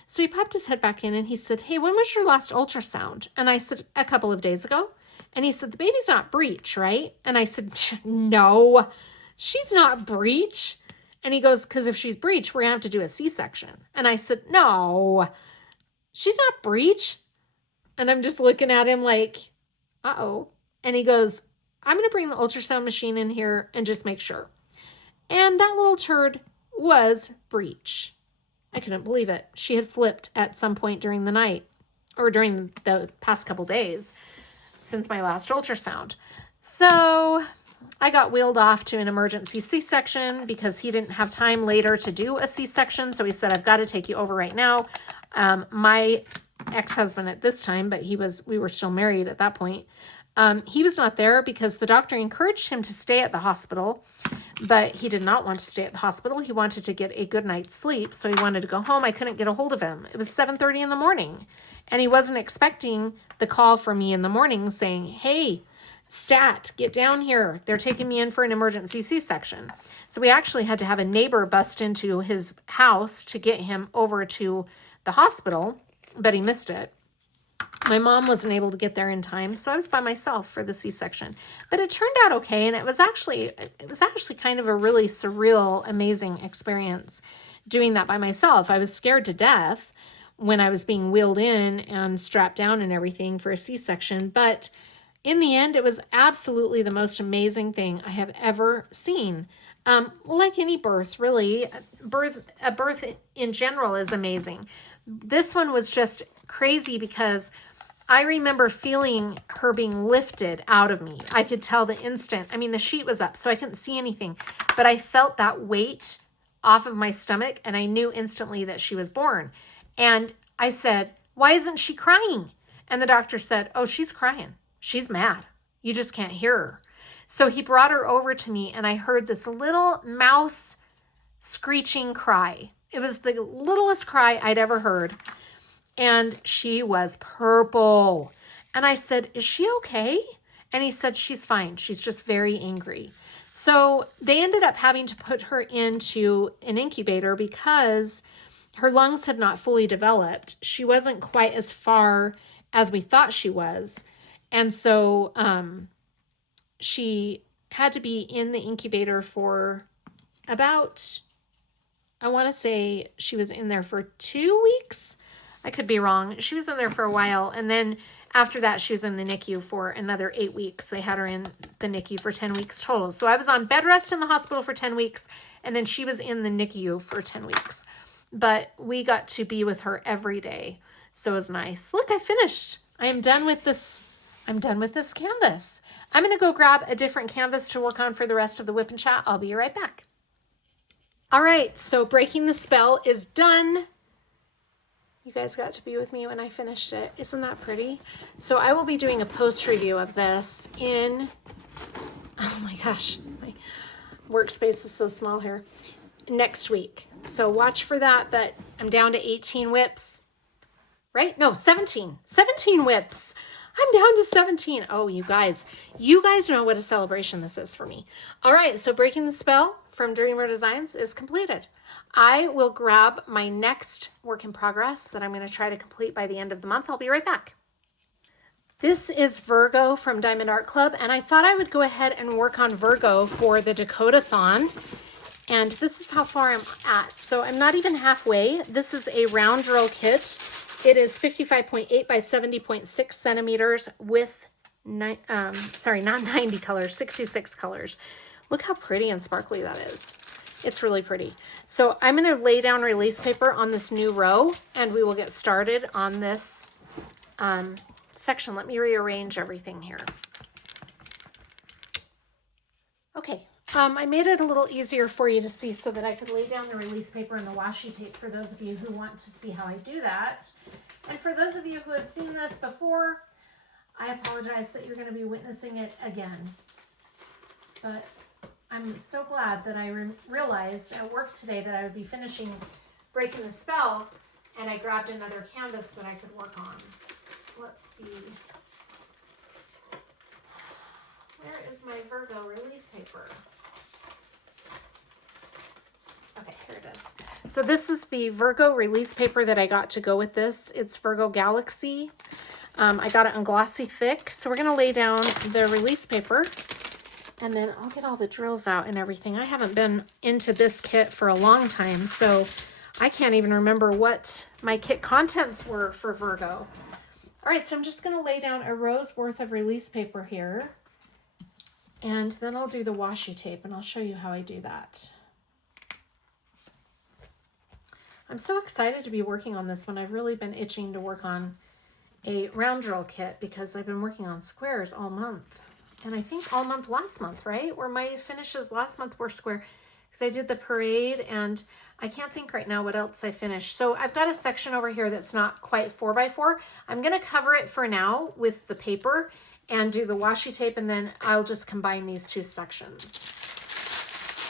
So he popped his head back in and he said, "Hey, when was your last ultrasound?" And I said, "A couple of days ago." And he said, "The baby's not breech, right?" And I said, "No, she's not breech." And he goes, "Because if she's breech, we're going to have to do a C-section." And I said, "No, she's not breech." And I'm just looking at him like, uh-oh. And he goes, "I'm going to bring the ultrasound machine in here and just make sure." And that little turd was breech. I couldn't believe it. She had flipped at some point during the night or during the past couple days since my last ultrasound. So I got wheeled off to an emergency C-section because he didn't have time later to do a C-section. So he said, "I've got to take you over right now." My ex-husband at this time, but we were still married at that point. He was not there because the doctor encouraged him to stay at the hospital, but he did not want to stay at the hospital. He wanted to get a good night's sleep, so he wanted to go home. I couldn't get a hold of him. It was 7:30 in the morning, and he wasn't expecting the call from me in the morning saying, "Hey, Stat, get down here. They're taking me in for an emergency C-section." So we actually had to have a neighbor bust into his house to get him over to the hospital, but he missed it. My mom wasn't able to get there in time, so I was by myself for the C-section. But it turned out okay, and it was actually kind of a really surreal, amazing experience doing that by myself. I was scared to death when I was being wheeled in and strapped down and everything for a C-section, but in the end, it was absolutely the most amazing thing I have ever seen. Like any birth, really, a birth in general is amazing. This one was just crazy because I remember feeling her being lifted out of me. I could tell the instant. I mean, the sheet was up, so I couldn't see anything, but I felt that weight off of my stomach, and I knew instantly that she was born. And I said, "Why isn't she crying?" And the doctor said, "Oh, she's crying. She's mad. You just can't hear her." So he brought her over to me, and I heard this little mouse screeching cry. It was the littlest cry I'd ever heard. And she was purple. And I said, is she okay? And he said, she's fine. She's just very angry. So they ended up having to put her into an incubator because her lungs had not fully developed. She wasn't quite as far as we thought she was. And so she had to be in the incubator for about, I want to say she was in there for 2 weeks. I could be wrong. She was in there for a while. And then after that, she was in the NICU for another 8 weeks. They had her in the NICU for 10 weeks total. So I was on bed rest in the hospital for 10 weeks. And then she was in the NICU for 10 weeks. But we got to be with her every day. So it was nice. Look, I finished. I am done with this. I'm done with this canvas. I'm going to go grab a different canvas to work on for the rest of the WIP and chat. I'll be right back. All right, so breaking the spell is done. You guys got to be with me when I finished it. Isn't that pretty? So I will be doing a post review of this in, oh my gosh, my workspace is so small here, next week. So watch for that, but I'm down to 18 WIPs, right? No, 17 WIPs. I'm down to 17. Oh, you guys know what a celebration this is for me. All right, so breaking the spell from Dreamer Designs is completed. I will grab my next work in progress that I'm going to try to complete by the end of the month. I'll be right back. This is Virgo from Diamond Art Club, and I thought I would go ahead and work on Virgo for the Dakota-thon. And this is how far I'm at. So I'm not even halfway. This is a round drill kit. It is 55.8 by 70.6 centimeters with, not 90 colors, 66 colors. Look how pretty and sparkly that is. It's really pretty. So I'm going to lay down release paper on this new row, and we will get started on this section. Let me rearrange everything here. Okay. I made it a little easier for you to see so that I could lay down the release paper and the washi tape for those of you who want to see how I do that. And for those of you who have seen this before, I apologize that you're going to be witnessing it again. But I'm so glad that I realized at work today that I would be finishing breaking the spell, and I grabbed another canvas that I could work on. Let's see. Where is my Virgo release paper? Okay, here it is. So this is the Virgo release paper that I got to go with this. It's Virgo Galaxy. I got it on glossy thick. So we're going to lay down the release paper, and then I'll get all the drills out and everything. I haven't been into this kit for a long time, so I can't even remember what my kit contents were for Virgo. All right, so I'm just going to lay down a row's worth of release paper here, and then I'll do the washi tape, and I'll show you how I do that. I'm so excited to be working on this one. I've really been itching to work on a round drill kit because I've been working on squares all month. And I think all month last month, right? Where my finishes last month were square, because I did the parade, and I can't think right now what else I finished. So I've got a section over here that's not quite 4x4. I'm going to cover it for now with the paper and do the washi tape, and then I'll just combine these two sections.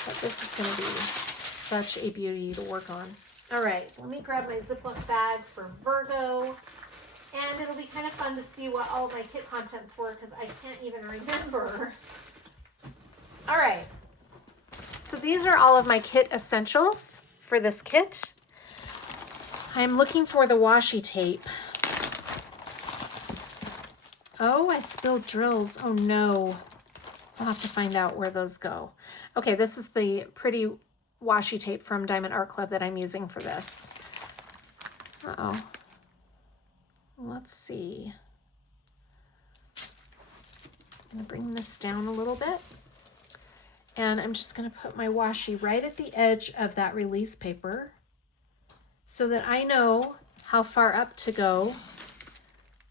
But this is going to be such a beauty to work on. All right, let me grab my Ziploc bag for Virgo, and it'll be kind of fun to see what all of my kit contents were because I can't even remember. All right, so these are all of my kit essentials for this kit. I'm looking for the washi tape. Oh, I spilled drills. Oh no. I'll have to find out where those go. Okay, this is the pretty washi tape from Diamond Art Club that I'm using for this. Uh-oh. Let's see. I'm going to bring this down a little bit. And I'm just going to put my washi right at the edge of that release paper so that I know how far up to go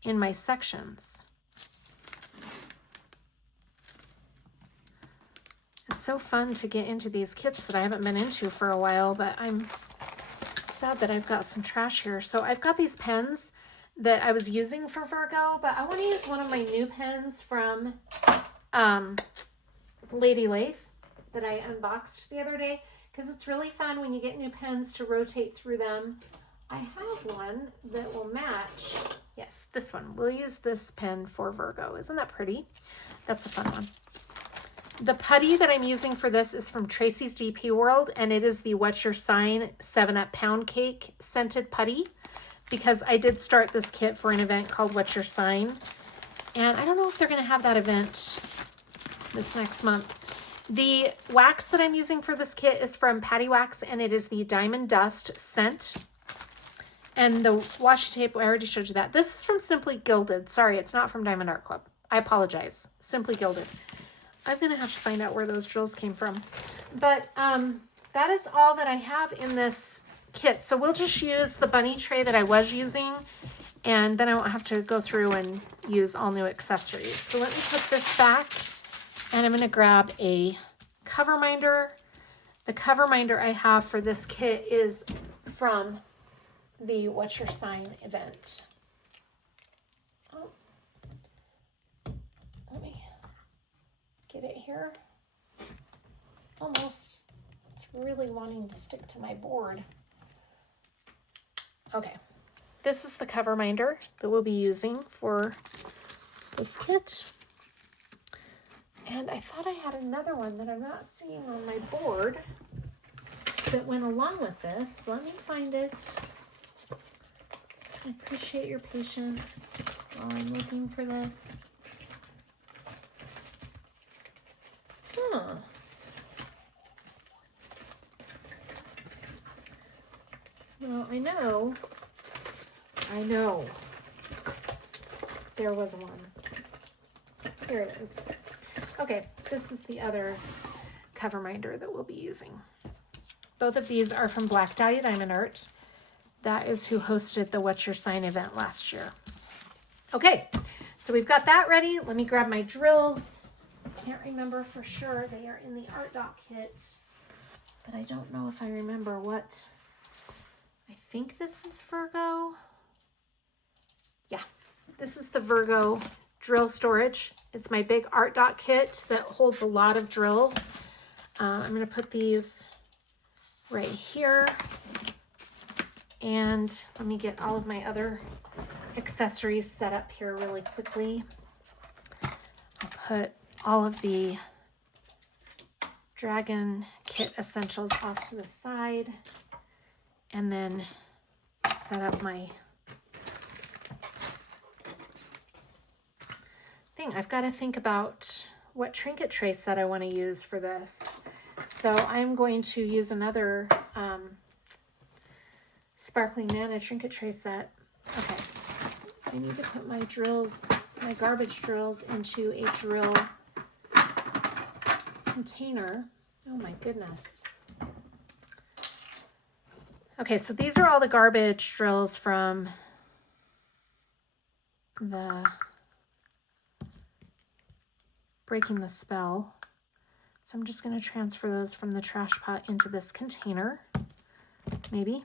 in my sections. It's so fun to get into these kits that I haven't been into for a while, but I'm sad that I've got some trash here. So I've got these pens that I was using for Virgo, but I want to use one of my new pens from Lathe that I unboxed the other day, because it's really fun when you get new pens to rotate through them. I have one that will match. Yes, this one. We'll use this pen for Virgo. Isn't that pretty? That's a fun one. The putty that I'm using for this is from Tracy's DP World, and it is the What's Your Sign 7-Up Pound Cake scented putty, because I did start this kit for an event called What's Your Sign, and I don't know if they're going to have that event this next month. The wax that I'm using for this kit is from Patty Wax, and it is the Diamond Dust scent. And the washi tape, I already showed you that. This is from Simply Gilded. Sorry, it's not from Diamond Art Club. I apologize. Simply Gilded. I'm going to have to find out where those drills came from. But that is all that I have in this kit. So we'll just use the bunny tray that I was using, and then I won't have to go through and use all new accessories. So let me put this back, and I'm going to grab a cover minder. The cover minder I have for this kit is from the What's Your Sign event. Oh, let me get it here. Almost. It's really wanting to stick to my board. Okay. This is the cover minder that we'll be using for this kit. And I thought I had another one that I'm not seeing on my board that went along with this. Let me find it. I appreciate your patience while I'm looking for this. Huh. Well, I know. There was one. Here it is. Okay, this is the other cover minder that we'll be using. Both of these are from Black Dahlia Diamond Art. That is who hosted the What's Your Sign event last year. Okay, so we've got that ready. Let me grab my drills. Can't remember for sure. They are in the ARTDOT kit, but I don't know if I remember what. I think this is Virgo. Yeah, this is the Virgo drill storage. It's my big ARTDOT kit that holds a lot of drills. I'm going to put these right here. And let me get all of my other accessories set up here really quickly. I'll put all of the Dragon Kit essentials off to the side, and then set up my thing. I've got to think about what trinket tray set I want to use for this. So I'm going to use another Sparkling Nana trinket tray set. Okay, I need to put my drills, my garbage drills, into a drill container. Oh my goodness. Okay, so these are all the garbage drills from the Breaking the Spell. So I'm just going to transfer those from the trash pot into this container, maybe.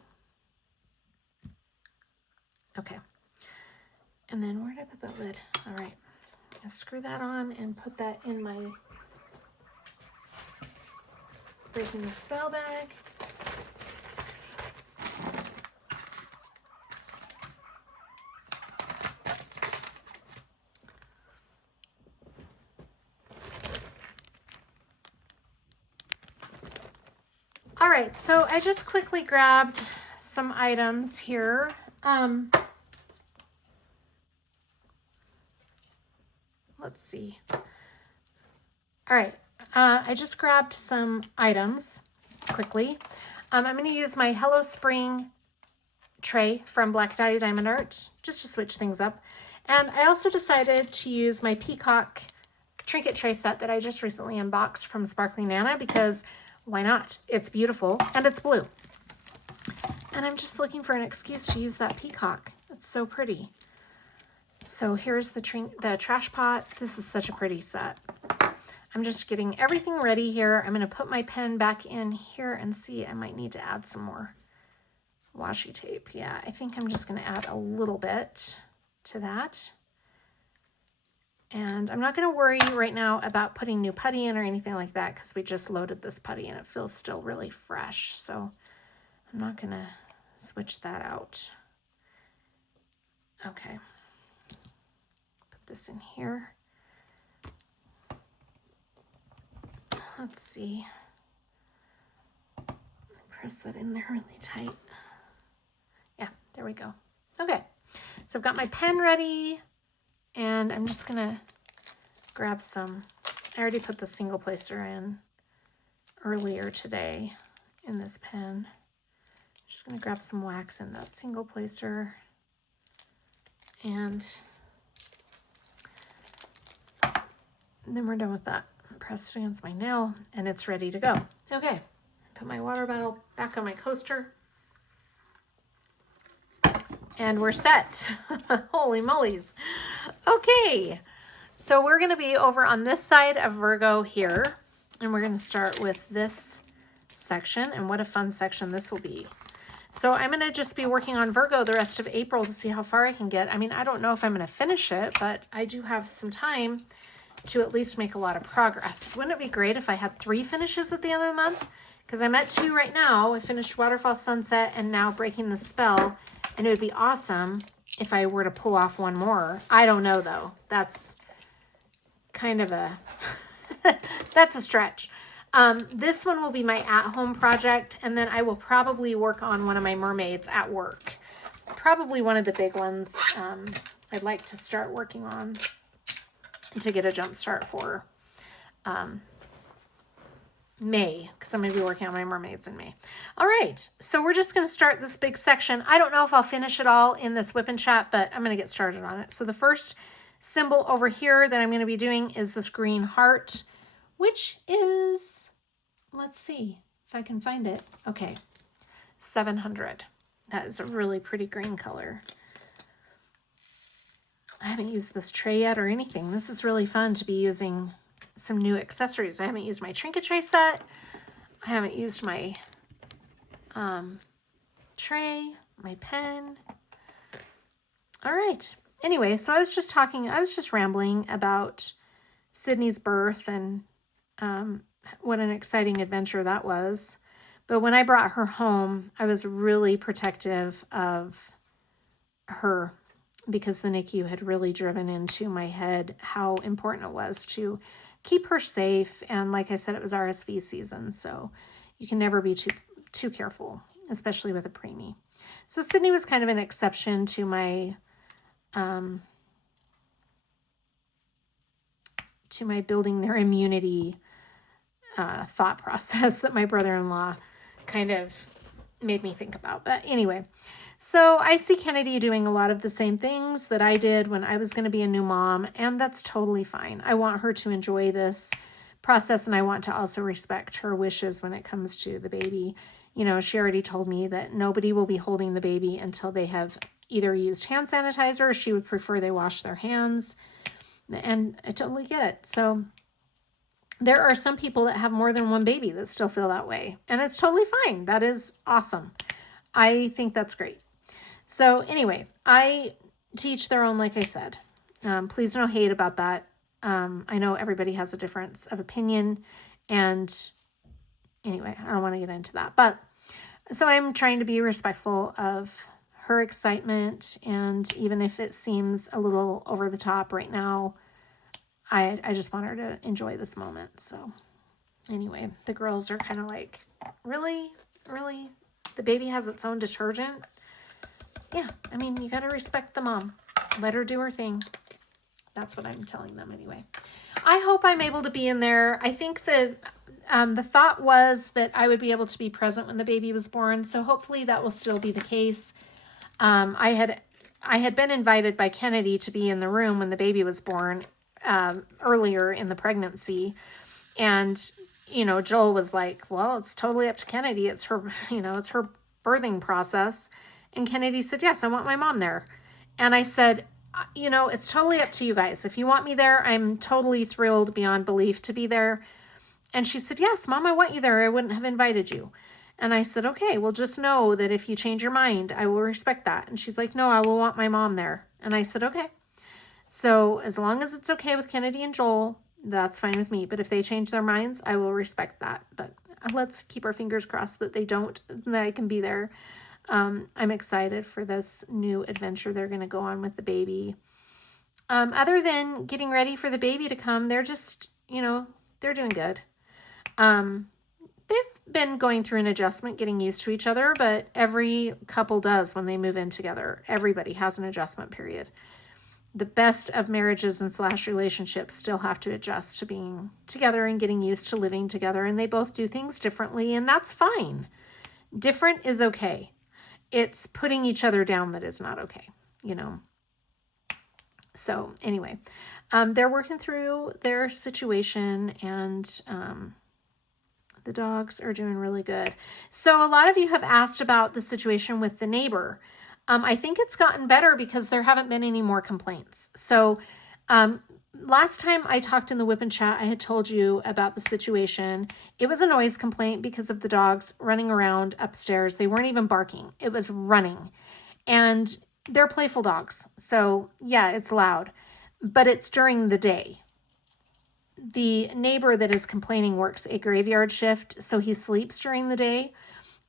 Okay. And then where did I put that lid? All right. I'll screw that on and put that in my Breaking the Spell bag. All right, so I just quickly grabbed some items here. Let's see. All right, I just grabbed some items quickly. I'm going to use my Hello Spring tray from Black Dahlia Diamond Art, just to switch things up. And I also decided to use my Peacock trinket tray set that I just recently unboxed from Sparkling Nana, because why not? It's beautiful and it's blue. And I'm just looking for an excuse to use that peacock. It's so pretty. So here's the trash pot. This is such a pretty set. I'm just getting everything ready here. I'm going to put my pen back in here and see. I might need to add some more washi tape. Yeah, I think I'm just going to add a little bit to that. And I'm not going to worry right now about putting new putty in or anything like that because we just loaded this putty and it feels still really fresh. So I'm not going to switch that out. Okay. Put this in here. Let's see. Press that in there really tight. Yeah, there we go. Okay. So I've got my pen ready. And I'm just gonna grab some, I already put the single placer in earlier today in this pen. Just gonna grab some wax in that single placer and then we're done with that. Press it against my nail and it's ready to go. Okay, put my water bottle back on my coaster and we're set. Holy mollies. Okay, so we're going to be over on this side of Virgo here, and we're going to start with this section, and what a fun section this will be. So I'm going to just be working on Virgo the rest of April to see how far I can get. I mean, I don't know if I'm going to finish it, but I do have some time to at least make a lot of progress. Wouldn't it be great if I had 3 finishes at the end of the month? Because I'm at 2 right now. I finished Waterfall Sunset and now Breaking the Spell. And it would be awesome if I were to pull off one more. I don't know though. That's kind of a, that's a stretch. This one will be my at-home project. And then I will probably work on one of my mermaids at work. Probably one of the big ones I'd like to start working on to get a jump start for May, because I'm going to be working on my mermaids in May. All right, so we're just going to start this big section. I don't know if I'll finish it all in this whip and chat, but I'm going to get started on it. So the first symbol over here that I'm going to be doing is this green heart, which is, let's see if I can find it. Okay, 700. That is a really pretty green color. I haven't used this tray yet or anything. This is really fun to be using some new accessories. I haven't used my trinket tray set. I haven't used my tray, my pen. All right. Anyway, so I was just rambling about Sydney's birth and what an exciting adventure that was. But when I brought her home, I was really protective of her because the NICU had really driven into my head how important it was to keep her safe. And like I said, it was RSV season, so you can never be too careful, especially with a preemie. So Sydney was kind of an exception to my building their immunity thought process that my brother-in-law kind of made me think about. But anyway, so I see Kennedy doing a lot of the same things that I did when I was going to be a new mom, and that's totally fine. I want her to enjoy this process, and I want to also respect her wishes when it comes to the baby. You know, she already told me that nobody will be holding the baby until they have either used hand sanitizer or she would prefer they wash their hands, and I totally get it. So there are some people that have more than one baby that still feel that way, and it's totally fine. That is awesome. I think that's great. So anyway, I teach their own, like I said. Please no hate about that. I know everybody has a difference of opinion, and anyway, I don't want to get into that. But so I'm trying to be respectful of her excitement, and even if it seems a little over the top right now, I just want her to enjoy this moment. So anyway, the girls are kind of like, really? Really? The baby has its own detergent? Yeah, I mean, you got to respect the mom. Let her do her thing. That's what I'm telling them anyway. I hope I'm able to be in there. I think the thought was that I would be able to be present when the baby was born. So hopefully that will still be the case. I had been invited by Kennedy to be in the room when the baby was born earlier in the pregnancy. And, you know, Joel was like, well, it's totally up to Kennedy. It's her, you know, it's her birthing process. And Kennedy said, yes, I want my mom there. And I said, you know, it's totally up to you guys. If you want me there, I'm totally thrilled beyond belief to be there. And she said, yes, Mom, I want you there. I wouldn't have invited you. And I said, okay, well, just know that if you change your mind, I will respect that. And she's like, no, I will want my mom there. And I said, okay. So as long as it's okay with Kennedy and Joel, that's fine with me. But if they change their minds, I will respect that. But let's keep our fingers crossed that they don't, that I can be there. I'm excited for this new adventure they're going to go on with the baby. Other than getting ready for the baby to come, they're just, they're doing good. They've been going through an adjustment, getting used to each other, but every couple does when they move in together. Everybody has an adjustment period. The best of marriages and / relationships still have to adjust to being together and getting used to living together, and they both do things differently, and that's fine. Different is okay. It's putting each other down that is not okay, So anyway, they're working through their situation, and the dogs are doing really good. So a lot of you have asked about the situation with the neighbor. I think it's gotten better because there haven't been any more complaints. So last time I talked in the WIP and chat, I had told you about the situation. It was a noise complaint because of the dogs running around upstairs. They weren't even barking. It was running. And they're playful dogs. So yeah, it's loud, but it's during the day. The neighbor that is complaining works a graveyard shift, so he sleeps during the day.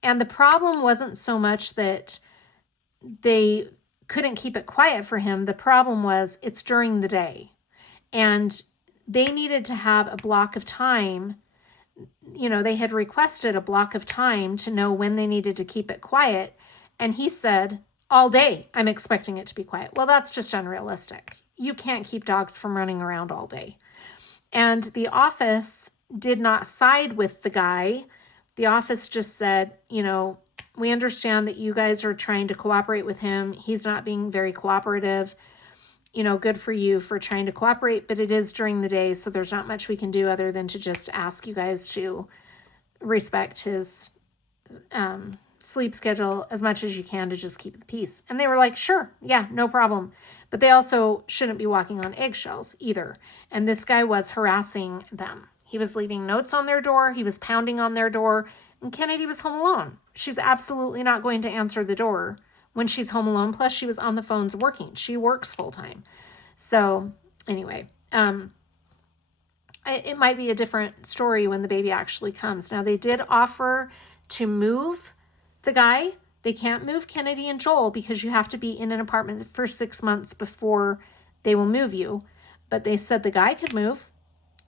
And the problem wasn't so much that they couldn't keep it quiet for him. The problem was it's during the day. And they needed to have a block of time. They had requested a block of time to know when they needed to keep it quiet. And he said, all day, I'm expecting it to be quiet. Well, that's just unrealistic. You can't keep dogs from running around all day. And the office did not side with the guy. The office just said, we understand that you guys are trying to cooperate with him. He's not being very cooperative. Good for you for trying to cooperate, but it is during the day, so there's not much we can do other than to just ask you guys to respect his sleep schedule as much as you can to just keep the peace. And they were like, sure, yeah, no problem. But they also shouldn't be walking on eggshells either. And this guy was harassing them. He was leaving notes on their door. He was pounding on their door. And Kennedy was home alone. She's absolutely not going to answer the door when she's home alone. Plus, she was on the phones working. She works full time. So anyway, it might be a different story when the baby actually comes. Now, they did offer to move the guy. They can't move Kennedy and Joel because you have to be in an apartment for 6 months before they will move you. But they said the guy could move,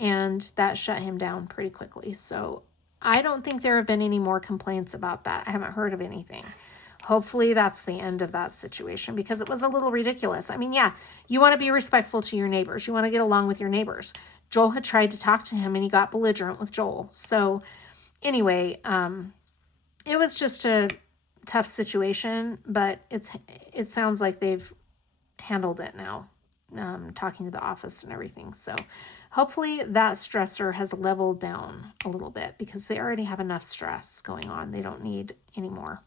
and that shut him down pretty quickly. So I don't think there have been any more complaints about that. I haven't heard of anything. Hopefully that's the end of that situation because it was a little ridiculous. I mean, yeah, you want to be respectful to your neighbors. You want to get along with your neighbors. Joel had tried to talk to him and he got belligerent with Joel. So anyway, it was just a tough situation, but it sounds like they've handled it now, talking to the office and everything. So hopefully that stressor has leveled down a little bit because they already have enough stress going on. They don't need any more.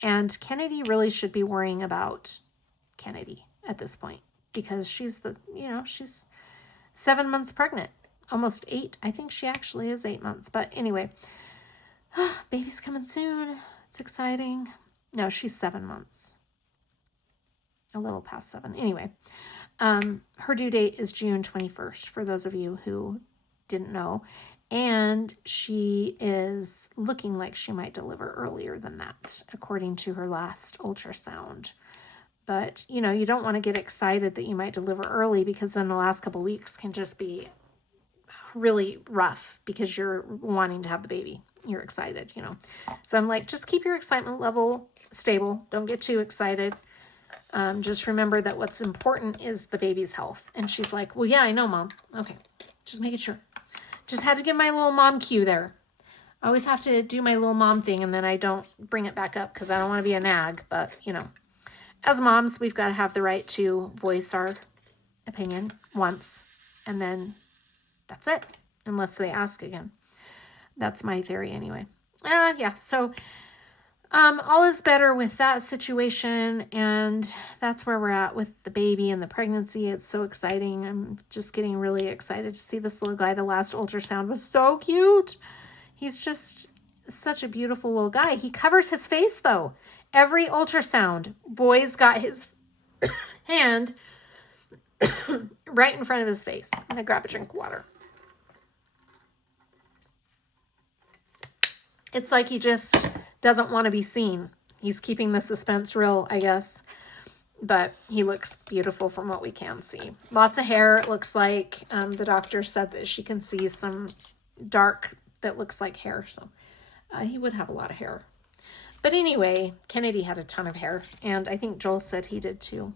And Kennedy really should be worrying about Kennedy at this point because she's she's 7 months pregnant, almost 8. I think she actually is 8 months. But anyway, baby's coming soon. It's exciting. No, she's 7 months. A little past 7. Anyway, her due date is June 21st, for those of you who didn't know. And she is looking like she might deliver earlier than that, according to her last ultrasound. But, you don't want to get excited that you might deliver early because then the last couple weeks can just be really rough because you're wanting to have the baby. You're excited, So I'm like, just keep your excitement level stable. Don't get too excited. Just remember that what's important is the baby's health. And she's like, well, yeah, I know, Mom. Okay, just making sure. Just had to give my little mom cue there. I always have to do my little mom thing and then I don't bring it back up because I don't want to be a nag. But, as moms, we've got to have the right to voice our opinion once and then that's it, unless they ask again. That's my theory anyway. Yeah, so all is better with that situation, and that's where we're at with the baby and the pregnancy. It's so exciting. I'm just getting really excited to see this little guy. The last ultrasound was so cute. He's just such a beautiful little guy. He covers his face, though. Every ultrasound, boy's got his hand right in front of his face. I'm gonna grab a drink of water. It's like he just doesn't want to be seen. He's keeping the suspense real, I guess. But he looks beautiful from what we can see. Lots of hair. It looks like the doctor said that she can see some dark that looks like hair. So he would have a lot of hair. But anyway, Kennedy had a ton of hair. And I think Joel said he did too.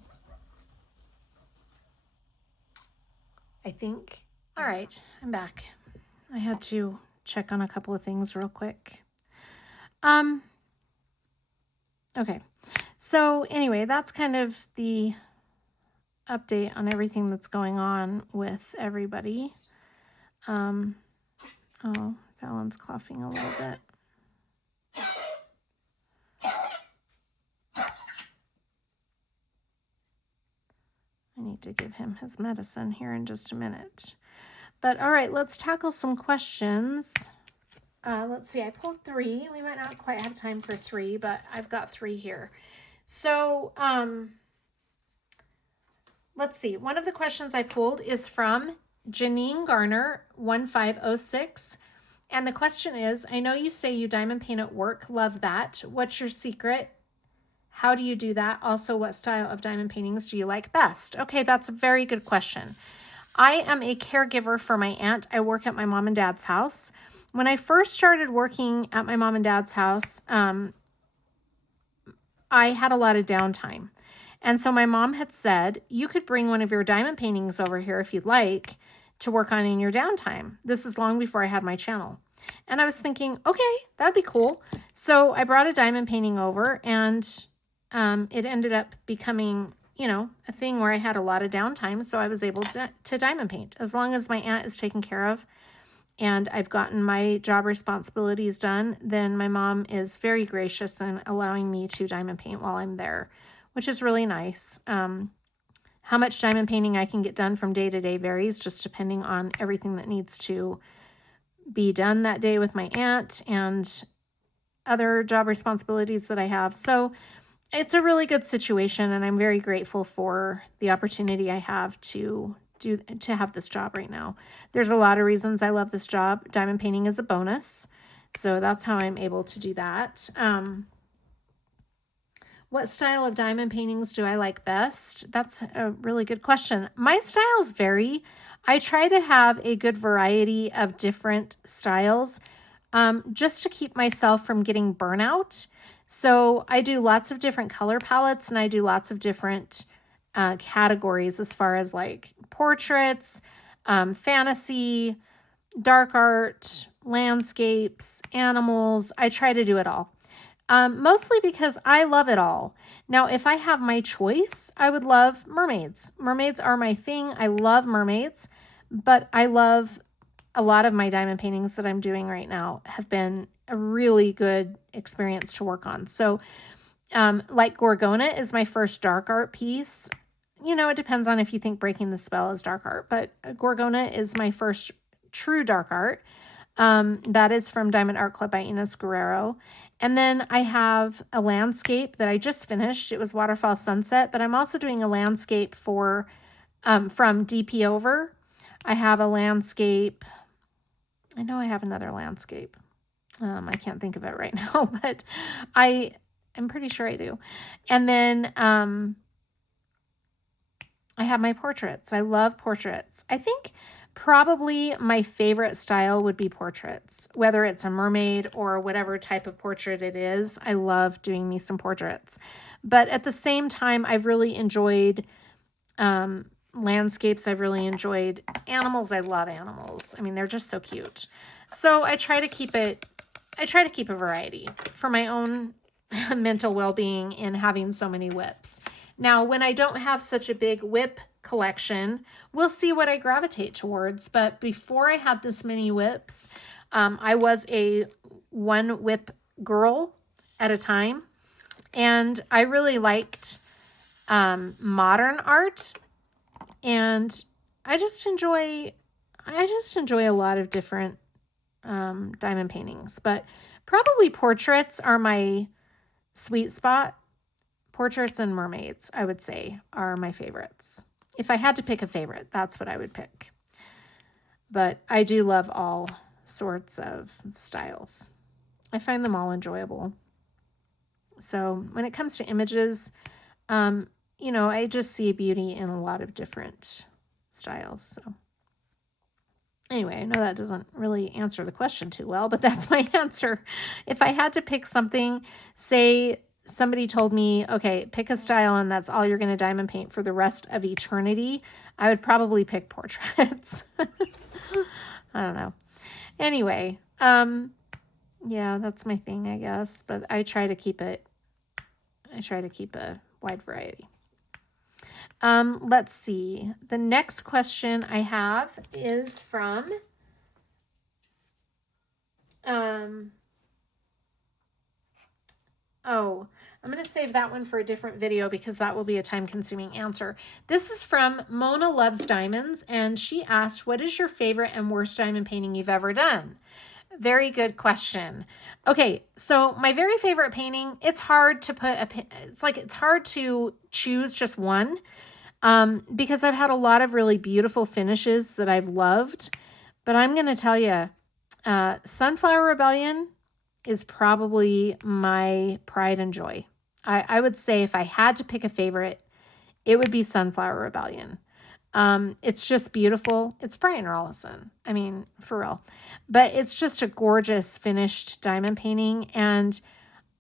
I think. All right, I'm back. I had to check on a couple of things real quick. Okay. So anyway, that's kind of the update on everything that's going on with everybody. Oh, Fallon's coughing a little bit. I need to give him his medicine here in just a minute. But all right, let's tackle some questions. Let's see, I pulled 3. We might not quite have time for 3, but I've got 3 here. So let's see. One of the questions I pulled is from Janine Garner, 1506. And the question is, I know you say you diamond paint at work. Love that. What's your secret? How do you do that? Also, what style of diamond paintings do you like best? Okay, that's a very good question. I am a caregiver for my aunt. I work at my mom and dad's house. When I first started working at my mom and dad's house, I had a lot of downtime. And so my mom had said, you could bring one of your diamond paintings over here if you'd like to work on in your downtime. This is long before I had my channel. And I was thinking, okay, that'd be cool. So I brought a diamond painting over, and it ended up becoming, you know, a thing where I had a lot of downtime. So I was able to diamond paint as long as my aunt is taken care of and I've gotten my job responsibilities done, then my mom is very gracious in allowing me to diamond paint while I'm there, which is really nice. How much diamond painting I can get done from day to day varies, just depending on everything that needs to be done that day with my aunt and other job responsibilities that I have. So it's a really good situation, and I'm very grateful for the opportunity I have to have this job right now. There's a lot of reasons I love this job. Diamond painting is a bonus, so that's how I'm able to do that. What style of diamond paintings do I like best? That's a really good question. My styles vary. I try to have a good variety of different styles just to keep myself from getting burnout. So I do lots of different color palettes, and I do lots of different categories as far as like portraits, fantasy, dark art, landscapes, animals. I try to do it all. Mostly because I love it all. Now, if I have my choice, I would love mermaids. Mermaids are my thing. I love mermaids, but I love a lot of my diamond paintings that I'm doing right now have been a really good experience to work on. So like Gorgona is my first dark art piece. You know, it depends on if you think Breaking the Spell is dark art, but Gorgona is my first true dark art. That is from Diamond Art Club by Ines Guerrero. And then I have a landscape that I just finished. It was Waterfall Sunset, but I'm also doing a landscape for from DP Over. I have a landscape. I know I have another landscape. I can't think of it right now, but I'm pretty sure I do. And then I have my portraits. I love portraits. I think probably my favorite style would be portraits, whether it's a mermaid or whatever type of portrait it is. I love doing me some portraits. But at the same time, I've really enjoyed landscapes. I've really enjoyed animals. I love animals. I mean, they're just so cute. So I try to keep a variety for my own mental well-being in having so many WIPs. Now, when I don't have such a big WIP collection, we'll see what I gravitate towards. But before I had this many WIPs, I was a one WIP girl at a time. And I really liked modern art. And I just enjoy a lot of different diamond paintings. But probably portraits are my sweet spot. Portraits and mermaids, I would say, are my favorites. if I had to pick a favorite, that's what I would pick. But I do love all sorts of styles. I find them all enjoyable. So when it comes to images, I just see beauty in a lot of different styles. So anyway, I know that doesn't really answer the question too well, but that's my answer. If I had to pick something, say somebody told me, okay, pick a style and that's all you're going to diamond paint for the rest of eternity, I would probably pick portraits. I don't know. Anyway, yeah, that's my thing, I guess, but I try to keep a wide variety. Let's see. The next question I have is from I'm going to save that one for a different video because that will be a time-consuming answer. This is from Mona Loves Diamonds, and she asked, what is your favorite and worst diamond painting you've ever done? Very good question. Okay, so my very favorite painting, it's hard to choose just one because I've had a lot of really beautiful finishes that I've loved. But I'm going to tell you, Sunflower Rebellion is probably my pride and joy. I would say if I had to pick a favorite, it would be Sunflower Rebellion. It's just beautiful. It's Brian Rollison. I mean, for real. But it's just a gorgeous finished diamond painting. And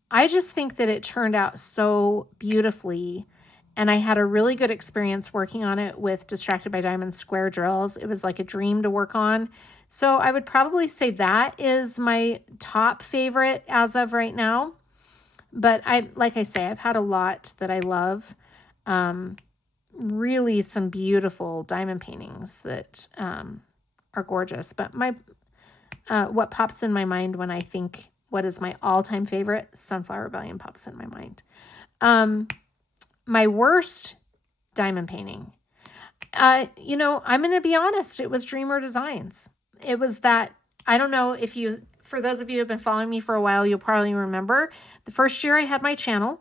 I just think that it turned out so beautifully. And I had a really good experience working on it with Distracted by Diamonds square drills. It was like a dream to work on. So I would probably say that is my top favorite as of right now. But like I say, I've had a lot that I love. Really some beautiful diamond paintings that are gorgeous. But what pops in my mind when I think what is my all-time favorite, Sunflower Rebellion pops in my mind. My worst diamond painting, I'm going to be honest, it was Dreamer Designs. It was that, I don't know if for those of you who have been following me for a while, you'll probably remember the first year I had my channel,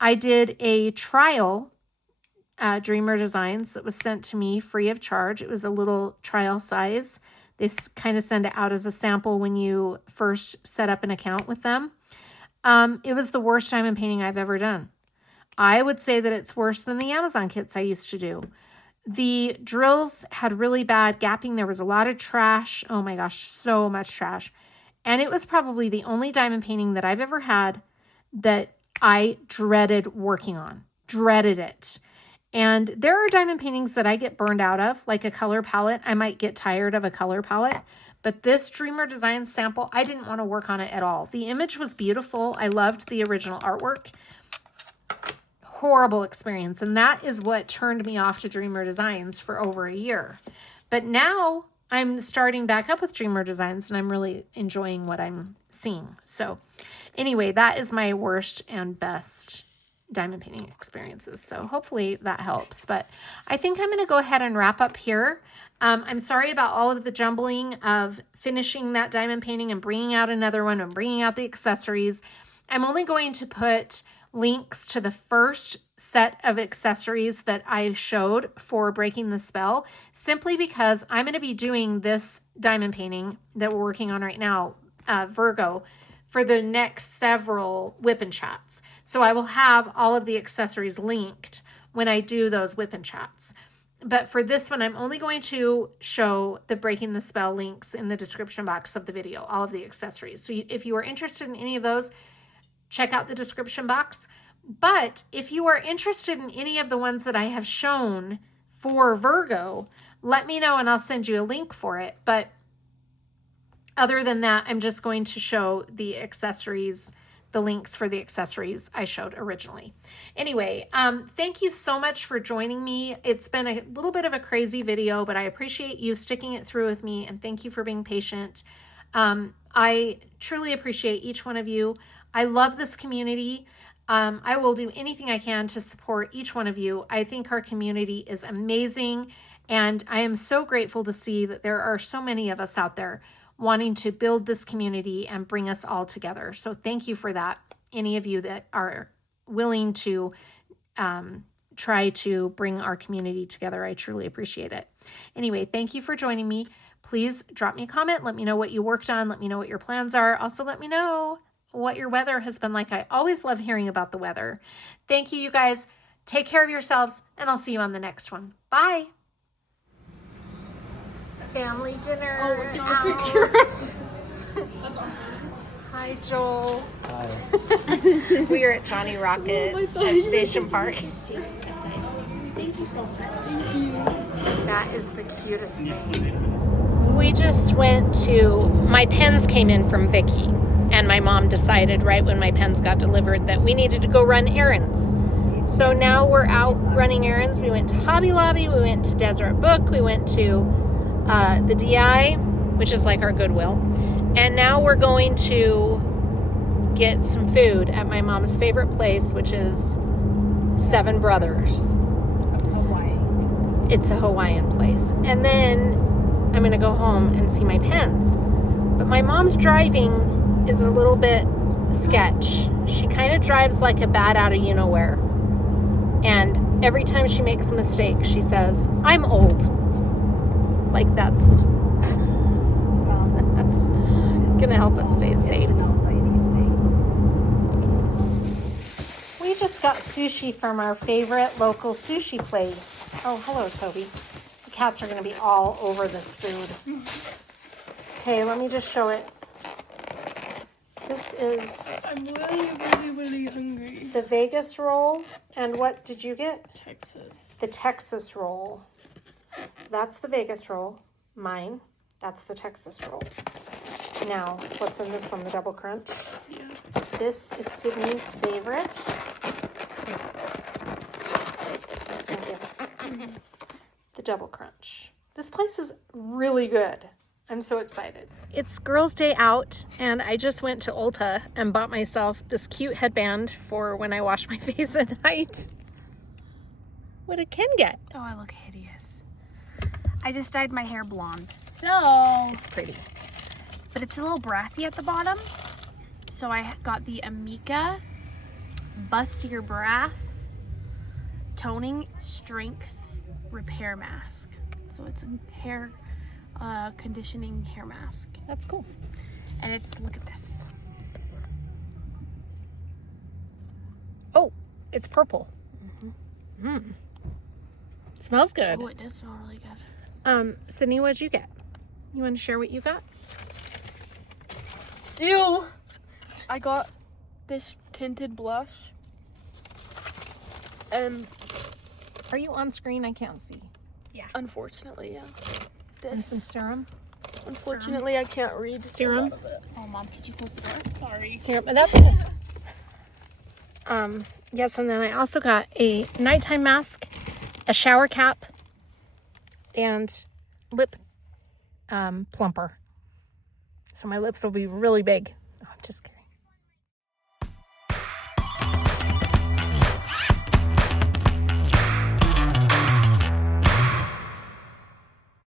I did a trial Dreamer Designs that was sent to me free of charge. It was a little trial size. They kind of send it out as a sample when you first set up an account with them. It was the worst diamond painting I've ever done. I would say that it's worse than the Amazon kits I used to do. The drills had really bad gapping. There was a lot of trash. Oh my gosh, so much trash. And it was probably the only diamond painting that I've ever had that I dreaded working on. Dreaded it. And there are diamond paintings that I get burned out of, like a color palette. I might get tired of a color palette. But this Dreamer Design sample, I didn't want to work on it at all. The image was beautiful. I loved the original artwork. Horrible experience. And that is what turned me off to Dreamer Designs for over a year. But now I'm starting back up with Dreamer Designs and I'm really enjoying what I'm seeing. So anyway, that is my worst and best diamond painting experiences. So hopefully that helps. But I think I'm going to go ahead and wrap up here. I'm sorry about all of the jumbling of finishing that diamond painting and bringing out another one and bringing out the accessories. I'm only going to put links to the first set of accessories that I showed for Breaking the Spell, simply because I'm going to be doing this diamond painting that we're working on right now, Virgo, for the next several WIP and chats. So I will have all of the accessories linked when I do those WIP and chats. But for this one, I'm only going to show the Breaking the Spell links in the description box of the video, all of the accessories. So if you are interested in any of those, check out the description box. But if you are interested in any of the ones that I have shown for Virgo, let me know and I'll send you a link for it. But other than that, I'm just going to show the accessories, the links for the accessories I showed originally. Anyway, thank you so much for joining me. It's been a little bit of a crazy video, but I appreciate you sticking it through with me, and thank you for being patient. I truly appreciate each one of you. I love this community. I will do anything I can to support each one of you. I think our community is amazing, and I am so grateful to see that there are so many of us out there wanting to build this community and bring us all together. So thank you for that. Any of you that are willing to try to bring our community together. I truly appreciate it. Anyway, thank you for joining me. Please drop me a comment. Let me know what you worked on. Let me know what your plans are. Also, let me know what your weather has been like. I always love hearing about the weather. Thank you, you guys. Take care of yourselves, and I'll see you on the next one. Bye. Family dinner. Oh, it's not a picture. That's awesome. Hi, Joel. Hi. We are at Johnny Rockets at Station Park. Thank you so much. Thank you. That is the cutest thing. We just went to, my pens came in from Vicky, and my mom decided right when my pens got delivered that we needed to go run errands. So now we're out running errands. We went to Hobby Lobby, we went to Deseret Book, we went to the DI, which is like our Goodwill. And now we're going to get some food at my mom's favorite place, which is Seven Brothers. Hawaii. It's a Hawaiian place. And then I'm going to go home and see my pens. But my mom's driving is a little bit sketch. She kind of drives like a bat out of you-know-where. And every time she makes a mistake, she says, "I'm old." Like that's gonna help us stay safe. We just got sushi from our favorite local sushi place. Oh, hello, Toby. The cats are gonna be all over this food. Okay, let me just show it. This is I'm really hungry. the Vegas roll. And what did you get? Texas. The Texas roll. So that's the Vegas roll. Mine. That's the Texas roll. Now, what's in this one? The double crunch? Yeah. This is Sydney's favorite. Thank you. The double crunch. This place is really good. I'm so excited. It's girls' day out, and I just went to Ulta and bought myself this cute headband for when I wash my face at night. What did Ken get? Oh, I look hideous. I just dyed my hair blonde. So, It's pretty. but it's a little brassy at the bottom. So I got the Amika Bust Your Brass Toning Strength Repair Mask. So it's a hair conditioning hair mask. That's cool. And it's, look at this. Oh, it's purple. Smells good. Oh, it does smell really good. Sydney, what'd you get? You want to share what you got? Ew! I got this tinted blush. And Are you on screen? I can't see. unfortunately, yeah. And some serum. Unfortunately, I can't read Serum? a lot of it. Oh, Mom, could you close the door? Sorry. Serum, and that's cool. Yes, and then I also got a nighttime mask, a shower cap, and lip plumper. So my lips will be really big. Oh, I'm just kidding.